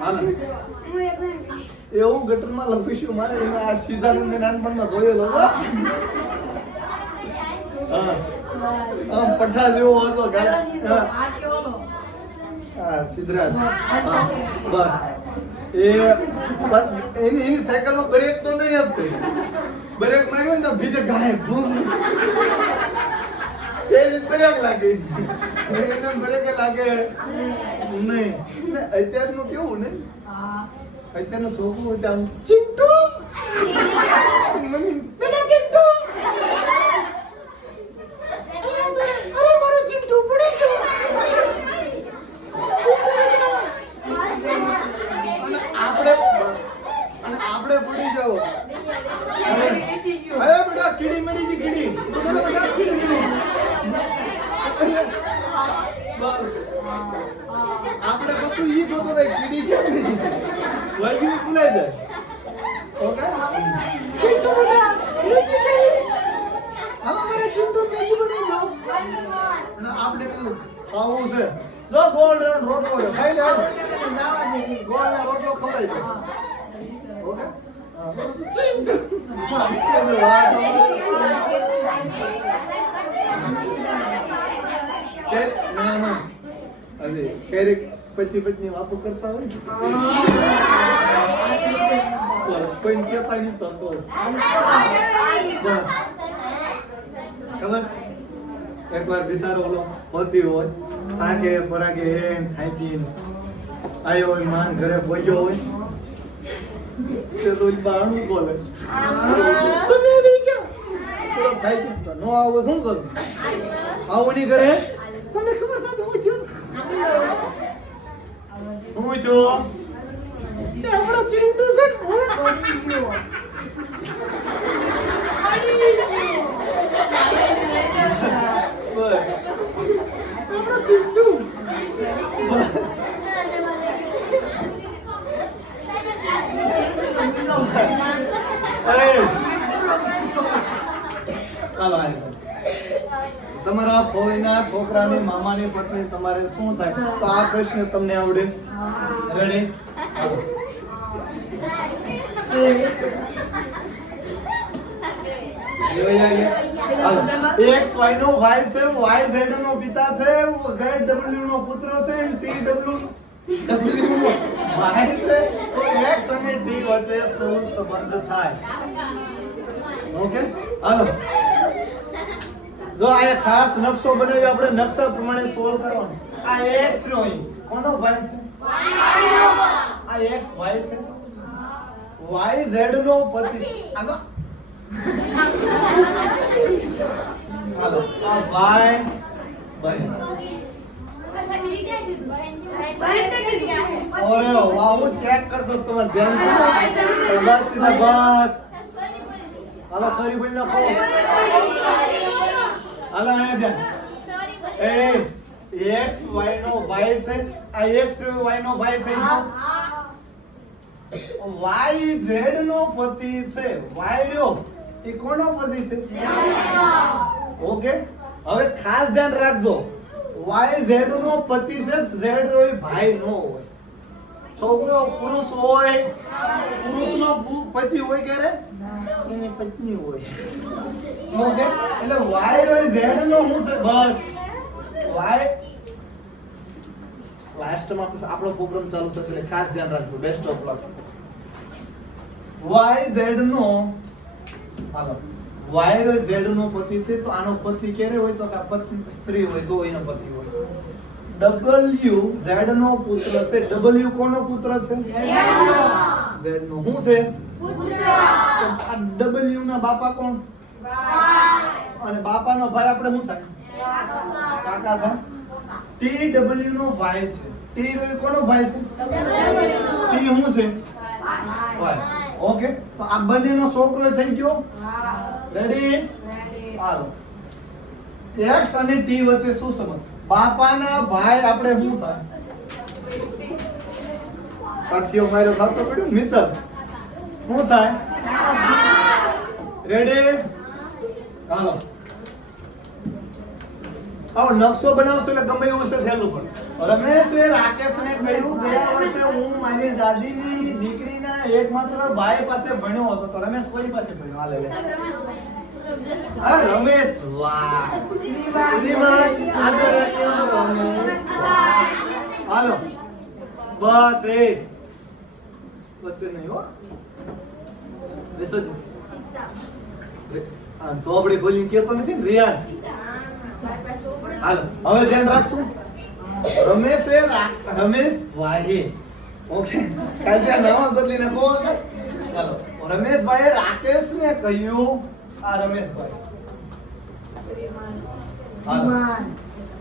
હાલ એવું ગટરમાં લપસ્યું મારે. એમાં આ સીધાનંદ નાનપણમાં જોયેલો હતો. હા આમ પઠ્ઠા જેવો હતો. હા સિદ્ધરાજ. હા બસ એની સાયકલમાં બ્રેક તો નહીં હતી. બ્રેક માર્યો ને તો બીજે ગાય બ્રેક લાગી. બ્રેક લાગે નહીં. અત્યારનું કેવું ને, અત્યારનું છોકરું હોય ત્યાં ચિંટુ મમ્મી બેટા ચિંટુ કીડી મરી ગઈ કીડી બધાને બધા કીડી મરી બસ આપણે કશું ઈ ગોતો થાય કીડી કેમ મરી વાગી ભૂલાઈ જાય ઓકે ચિંટુ બેટા નથી કરી હાલો મારે ચિંટુ મેગી બનાવી દો અને આપણે પેલું ખાવું છે જો ગોળ રોટલો છે ખાઈ લે ગોળ ને રોટલો ખવડાવી દે ઓકે ચિંટુ ના ના અરે ક્યારેક પછી પત્ની વાતો કરતા હોય કોઈ કહેતા નહીં તો ખબર એકવાર બિચારો ઓલો પતિ હોય થાકે પરાગે હેન થાકી આયો હોય માન ઘરે પહોંચ્યો હોય તે રોજ બારણું બોલે તમે બીજો તો થાકી તો નો આવો શું કરું આવો ની ઘરે તમને ખબર છે હું છું તે આપણો ચિંટુ છે આપણો ચિંટુ તમારા ફોઈના છોકરાની મામાની પત્ની તમારે શું થાય તો આ પ્રશ્ન તમને આવડે રેડી એક્સ વાય નો વાય છે વાય ઝેડ નો પિતા છે ઝેડ ડબલ્યુ નો પુત્ર છે ટી ડબલ્યુ નો ભાઈ છે તો એક્સ અને ડી વચ્ચે શું સંબંધ થાય ઓકે હાલો જો આ ખાસ નકશો બનાવી આપણે નકશા પ્રમાણે સોલ્વ કરવાનો આ એક્સ નો કોનો ભાઈ છે આ એક્સ વાય છે વાય ઝેડ નો પતિ હાલો હાલો આ વાય ભાઈ ઓરે વાહ હું ચેક કરતો તમાર ધ્યાન છે સીધા સીધા બસ હાલો સોરી બોલ નાખો હાલો આયા ધ્યાન એ x y નો y છે આ x y નો y છે y z નો પતિ છે y રહ્યો એ કોનો પતિ છે ઓકે હવે ખાસ ધ્યાન રાખજો y z નો પતિ છે z નો ભાઈ નો હોય છોકરો પુરુષ હોય પુરુષનો પતિ હોય ક્યારે એની પત્ની હોય ઓકે એટલે y નો z નો શું છે બસ y લાસ્ટમાં પછી આપણો પ્રોગ્રામ ચાલુ થશે એટલે ખાસ ધ્યાન રાખજો best of luck y z નો હાલો y નો z નો પતિ છે તો આનો પતિ ક્યારે હોય તો કે પત્ની સ્ત્રી હોય તો એનો પતિ હોય w z નો પુત્ર છે w કોનો પુત્ર છે z નો શું છે પુત્ર આ w ના બાપા કોણ અને બાપાનો ભાઈ આપણે શું થાય કાકા થાય TW નો ભાઈ છે T કોનો ભાઈ છે T શું છે ભાઈ ઓકે તો આ બંનેનો છોકરો થઈ ગયો રેડી હાલો x અને t વચ્ચે શું સંબંધ બાપાના ભાઈ આપણે શું થાય સાથીઓ મારો સાચો પડ્યો મિત્ર શું થાય રેડી હાલો આવો નકશો બનાવશો એટલે ગમે એવું છે સહેલું પણ રમેશે રાકેશને કહ્યું ગયા વર્ષે હું મારી દાદીની દીકરીના એકમાત્ર ભાઈ પાસે ભણ્યો હતો તો રમેશ કોની પાસે ભણ્યો હાલે લે હા રમેશ વાહ શ્રીમાન આદરણીય રમેશ હાલો બસ એ વચ્ચે નહીં હો બેસો જી આ ચોપડી ખોલીને કેતો નથી ને રિયાન હાલો હવે ધ્યાન રાખશું રમેશ ભાઈ ઓકે કાલ ત્યાં નામ બદલી નાખો ચાલો રમેશભાઈએ રાકેશને કહ્યું આ રમેશભાઈ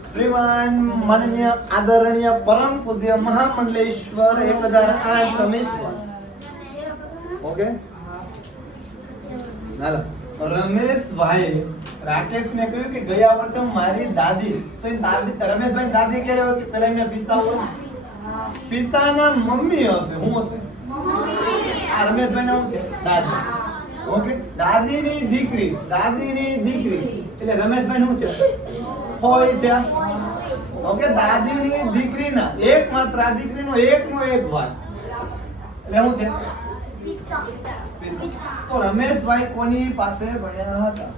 શ્રીમાન માનનીય આદરણીય પરમ પૂજ્ય મહામંડલેશ્વર 1008 રમેશભાઈ ઓકે હાલો રમેશભાઈ રાકેશને કહ્યું કે ગયા વર્ષે હું મારી દાદી તો એ દાદી રમેશભાઈ દાદી ક્યારે હોય કે પહેલા એમના પિતા હોય પિતાના મમ્મી હશે હું હશે આ રમેશભાઈ નામ છે દાદી ઓકે દાદીની દીકરી એટલે રમેશભાઈ નું છે હોય છે ઓકે દાદીની દીકરીના એકમાત્ર આ દીકરીનો એકનો એક ભાઈ એટલે શું છે તો રમેશભાઈ કોની પાસે ભણ્યા હતા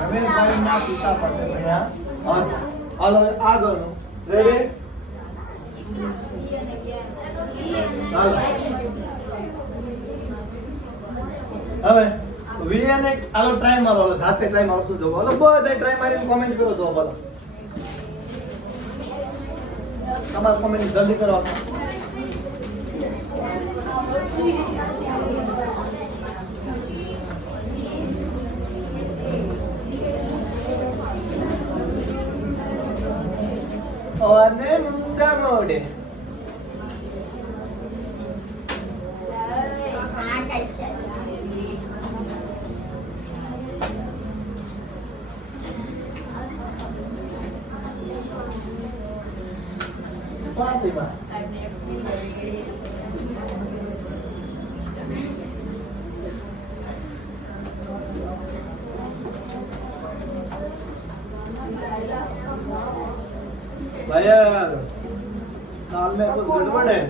રમેશભાઈ ના પિતા પાસે ભણ્યા હતા હાલો આગળનું રેડી ચાલો હવે વી અને હાલો ટ્રાય મારો હાલો જાતે ટ્રાય મારો શું જોવો હાલો બધાય ટ્રાય મારીને કોમેન્ટ કરો જો બોલો તમારું કોમેન્ટ જલ્દી કરો અને મુંગા મોડે ફાતિમા भैया साल में कुछ गड़बड़ है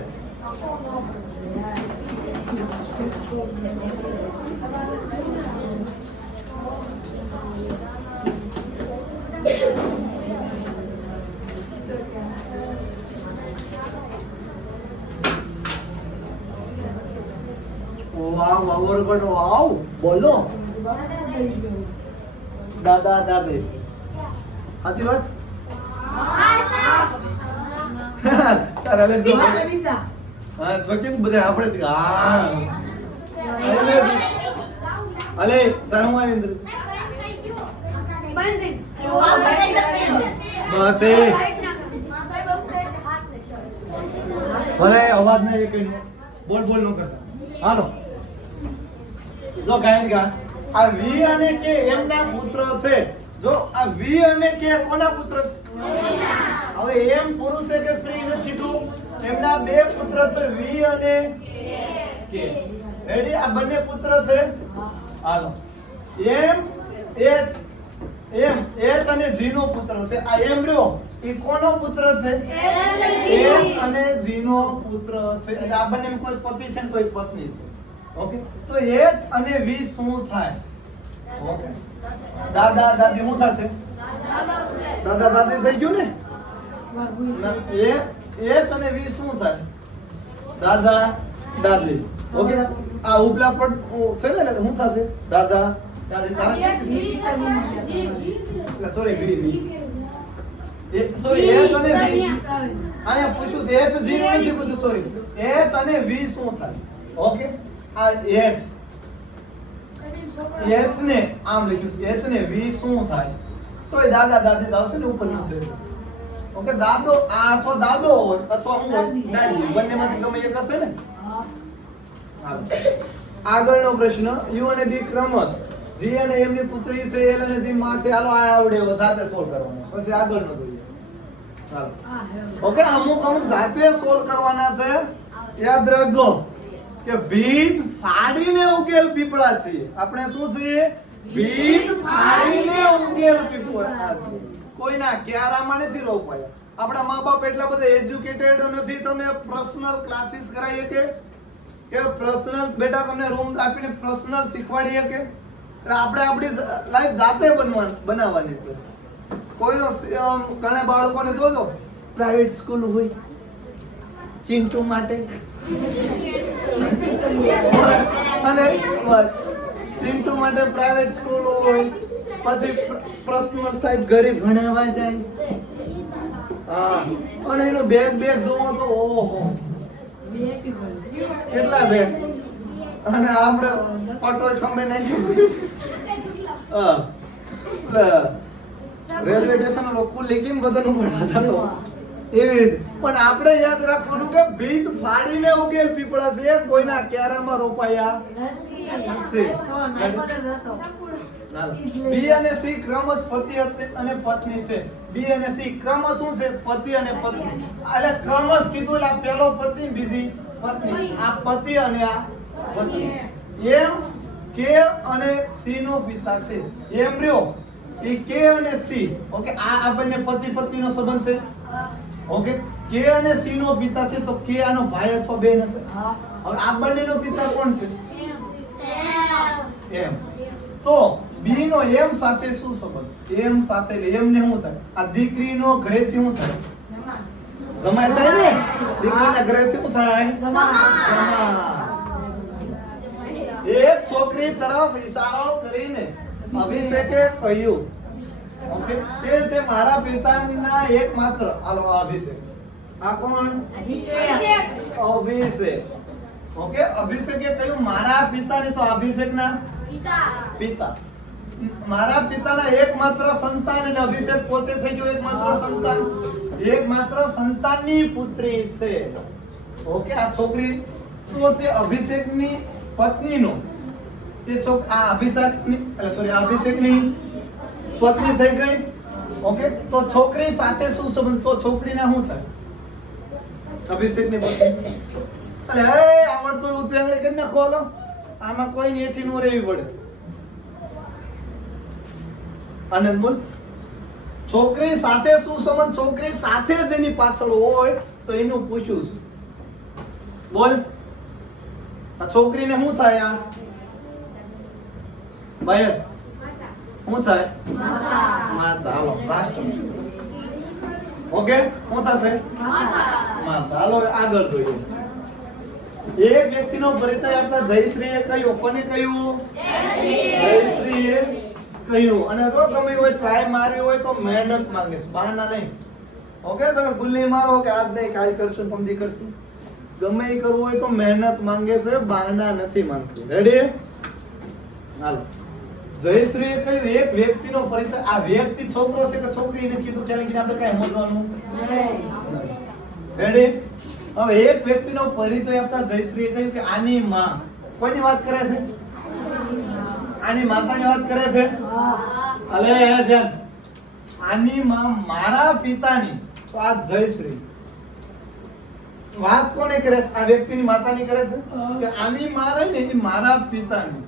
वाह ओवरगड वाव बोलो दादा दादी સાચી વાત તારે લે જો હા તો કે બધા આપણે હા અલે તારું આવીન્દ્ર બસ એ ભલે અવાજ નહીં એ કઈ બોલ ન કરતા હાલો જો ગાયન ગા આ વી અને કે એમના પુત્ર છે જો આ વી અને કે કોના પુત્ર છે હવે એમ પુરુષ છે કે સ્ત્રી નથી કીધું એમના બે પુત્ર છે વી અને કે રેડી આ બંને પુત્ર છે હાલો એમ એચ અને જી નો પુત્ર છે આ એમ રહ્યો ઈ કોનો પુત્ર છે એચ અને જી નો પુત્ર છે એટલે આ બંને કોઈ પતિ છે ને કોઈ પત્ની છે ઓકે તો એચ અને વી શું થાય ઓકે દાદા દાદી શું થશે દાદા દાદી થઈ ગયું ને એચ અને વી શું થાય દાદા દાદી ઓકે આ ઉપલા પર છે ને એટલે શું થશે દાદા દાદી સોરી વી સોરી એચ અને વી આયા પૂછું છે એચ જી નથી પૂછું સોરી એચ અને વી શું થાય ઓકે આ એચ ને આમ લખ્યું છે એચ ને વી શું થાય તો એ દાદા દાદી આવશે ને ઉપર નીચે ઓકે દાદો આ અથવા દાદો હોય અથવા હું દાદી બંનેમાંથી ગમે એક હશે ને આગળનો પ્રશ્ન યુ અને બી ક્રમશ જી અને એમની પુત્રી છે એલ અને જી માં છે હાલો આ આવડે એવો જાતે સોલ્વ કરવાનો પછી આગળનો જોઈએ ચાલો ઓકે અમુક જાતે સોલ્વ કરવાના છે યાદ રાખજો કે બીજ ફાડીને ઉકેલ પીપળા છે આપણે શું છીએ બીજ ફાડીને ઉકેલ પીપળા છે કોઈના ક્યારામાં નથી રોપાયા આપણા મા બાપ એટલા બધા એજ્યુકેટેડ નથી તમે પર્સનલ ક્લાસીસ કરાવી કે પર્સનલ બેટા તમને રૂમ આપીને પર્સનલ શીખવાડીએ કે આપણે આપણી લાઈફ જાતે બનાવવાની છે કોઈનો ઘણા બાળકોને જોજો પ્રાઇવેટ સ્કૂલ હોય ચિંટુ માટે અને બસ ચિંટુ માટે પ્રાઇવેટ સ્કૂલ હોય પછી પર્સનલ સાહેબ ઘરે ભણાવવા જાય હા અને એનો બેગ જોવો તો ઓહો કેટલા બેગ અને આપણે પટોળ ખંભે નાખ્યું રેલવે સ્ટેશન લોકો લેકિન બધાનું ભણવા જતો એવી રીતે પણ આપણે યાદ રાખવાનું કે ભીત ફાડીને ઉકેલ પીપળા છે, કોઈના ક્યારામાં રોપાયા નથી. તો નાઈકોટ જ હતો. બી અને સી ક્રમશ પતિ અને પત્ની છે. બી અને સી ક્રમ શું છે? પતિ અને પત્ની. એટલે ક્રમશ કીધું એટલે આ પહેલો પતિ બીજી પત્ની. આ પતિ અને આ પત્ની. એમ કે અને સી નો પિતા છે. એમ રહ્યો એ કે અને સી. ઓકે, આ બંને પતિ પત્ની નો સંબંધ છે. ઓકે, કે અને સી નો પિતા છે તો કે આનો ભાઈ અથવા બેન હશે. હવે આ બંનેનો પિતા કોણ છે? એમ. તો બી નો એમ સાથે શું સંબંધ? એમ સાથે એટલે એમ ને શું થાય? આ દીકરીનો ઘરેથી શું થાય? જમાય થાય ને? દીકરીના ઘરેથી શું થાય? જમાય. એક છોકરી તરફ ઈશારો કરીને અભિષેકે કહ્યું, ઓકે, કે તે મારા પિતાના એકમાત્ર, હાલો આ અભિષેક. આ કોણ? અભિષેક. ઓકે, અભિષેકે કહ્યું મારા પિતાની, તો અભિષેકના પિતા. મારા પિતાના એકમાત્ર સંતાન, એટલે અભિષેક પોતે થઈ ગયો એકમાત્ર સંતાન. એકમાત્ર સંતાનની પુત્રી છે. ઓકે, આ છોકરી તો તે અભિષેકની પત્નીનો તે આ અભિષેકની એટલે સોરી અભિષેકની પત્ની થઈ ગઈ. ઓકે, તો છોકરી સાથે શું સંબંધ? તો છોકરીના શું થાય? અભિષેકની પત્ની. એટલે હે આવડતું એવું છે કે ન ખોલો, આમાં કોઈ નેઠી નો રહેવી પડે. આનંદ બોલ. છોકરી સાથે શું સંબંધ? છોકરી સાથે જ એની પાછળ હોય તો એનું પૂછ્યું છું. બોલ, આ છોકરીને શું થાય? આ ભાઈ શું થાય? માતા. હાલો રાષ્ટ્ર. ઓકે, શું થશે? માતા. હાલો આગળ જોઈએ. એક વ્યક્તિનો પરિચય આપતા જયશ્રીએ કહ્યું. કોને કહ્યું? જયશ્રીએ કહ્યું. અને જો તમે હોય ટ્રાય મારી હોય તો મહેનત માંગે છે, બહાના નહીં. ઓકે, તમે ગુલ્લી મારો કે આજ નહીં કાલ કરશું પમદી કરશું, ગમે એ કરવું હોય તો મહેનત માંગે છે, બહાના નથી માંગતી. રેડી? હાલો. જયશ્રીએ કહ્યું એક વ્યક્તિનો પરિચય. આ વ્યક્તિ છોકરો છે કે છોકરી? એને કીધું ત્યારે કીધું આપણે કઈ સમજવાનું. રેડી? હવે એક વ્યક્તિનો પરિચય આપતા જયશ્રીએ કહ્યું કે આની માં. કોની વાત કરે છે? આની માતાની વાત કરે છે. અલે ધ્યાન. આની માં મારા પિતાની. તો આ જયશ્રી વાત કોને કરે છે? આ વ્યક્તિની માતાની કરે છે કે આની માં રહી ને એની મારા પિતાની.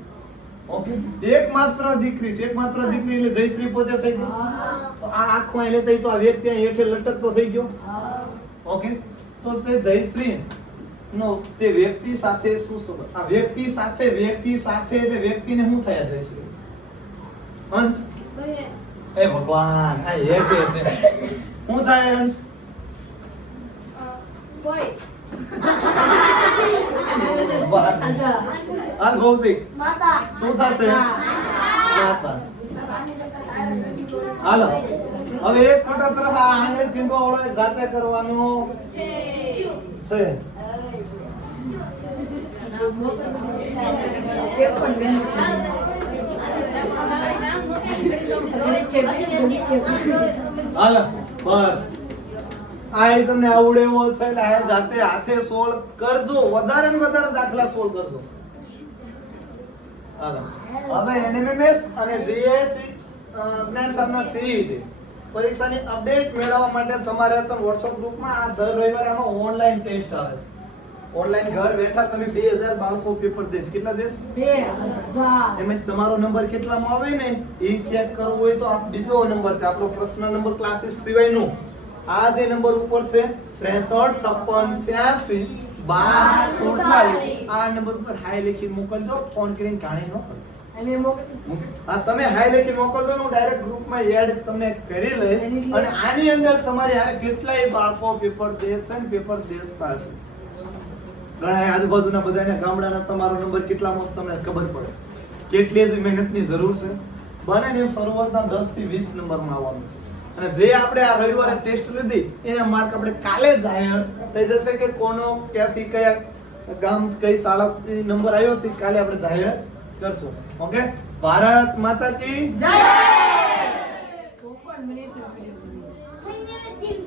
ઓકે, એકમાત્ર દીકરી છે. એકમાત્ર દીકરી એટલે જયશ્રી પોતે થઈ ગઈ. તો આ આંખમાં એટલે થઈ તો આ વ્યક્તિ અહીં હેઠે લટકતો થઈ ગયો. ઓકે, તો તે જયશ્રી નો તે વ્યક્તિ સાથે શું સંબંધ? આ વ્યક્તિ સાથે એટલે વ્યક્તિને શું થયા જયશ્રી? હંસ? એ ભગવાન, આ હેઠે છે. શું થાય હંસ? હાલ ભૌતિક શું થશે? માતા. હાલો, હવે એક ફોટા તરફ આ આંગળી ચીંધવા વાળો જાતે કરવાનો છે. હાલો બસ. આ તમને આવડે એવો છે એટલે આ જાતે હાથે સોલ્વ કરજો. વધારે ને વધારે દાખલા સોલ્વ કરજો. હાલો, હવે એનએમએમએસ અને જીએસસી જ્ઞાન સાધના સીઈ પરીક્ષાની અપડેટ મેળવવા માટે તમારે WhatsApp ગ્રુપમાં આ દર રવિવારે આમાં ઓનલાઈન ટેસ્ટ આવે છે. ઓનલાઈન ઘર બેઠા તમે 2000 બાળકો પેપર દેશ. કેટલા દેશ? 2000. એમાં તમારો નંબર કેટલામાં આવે ને એ ચેક કરવું હોય તો આ બીજો નંબર છે આપણો પર્સનલ નંબર ક્લાસીસ સિવાયનો. આ જે નંબર ઉપર છે 63 56 86 12 આ નંબર ઉપર હાય લખી મોકલજો. ફોન કરીને જાણી નો કરજો. હા, તમે હાય લખી મોકલજો ને હું ડાયરેક્ટ ગ્રુપમાં એડ તમને કરી લઈશ. અને આની અંદર તમારે યાર કેટલાય બાળકો પેપર દે છે ને પેપર દેતા છે. ઘણા આજુબાજુના બધાને ગામડાના તમારો નંબર કેટલા મસ્ત તમને ખબર પડે. કેટલી જ મહેનતની જરૂર છે. બને ને શરૂઆતના 10 થી 20 નંબરમાં આવવાનું છે. અને જે આપણે આ રવિવારે ટેસ્ટ લીધી એના માર્ક આપણે કાલે જાહેર થઈ જશે કે કોનો ક્યાંથી કયા ગામ કઈ શાળા નંબર આવ્યો છે કાલે આપણે જાહેર કરશું. ઓકે, ભારત માતા કી જય.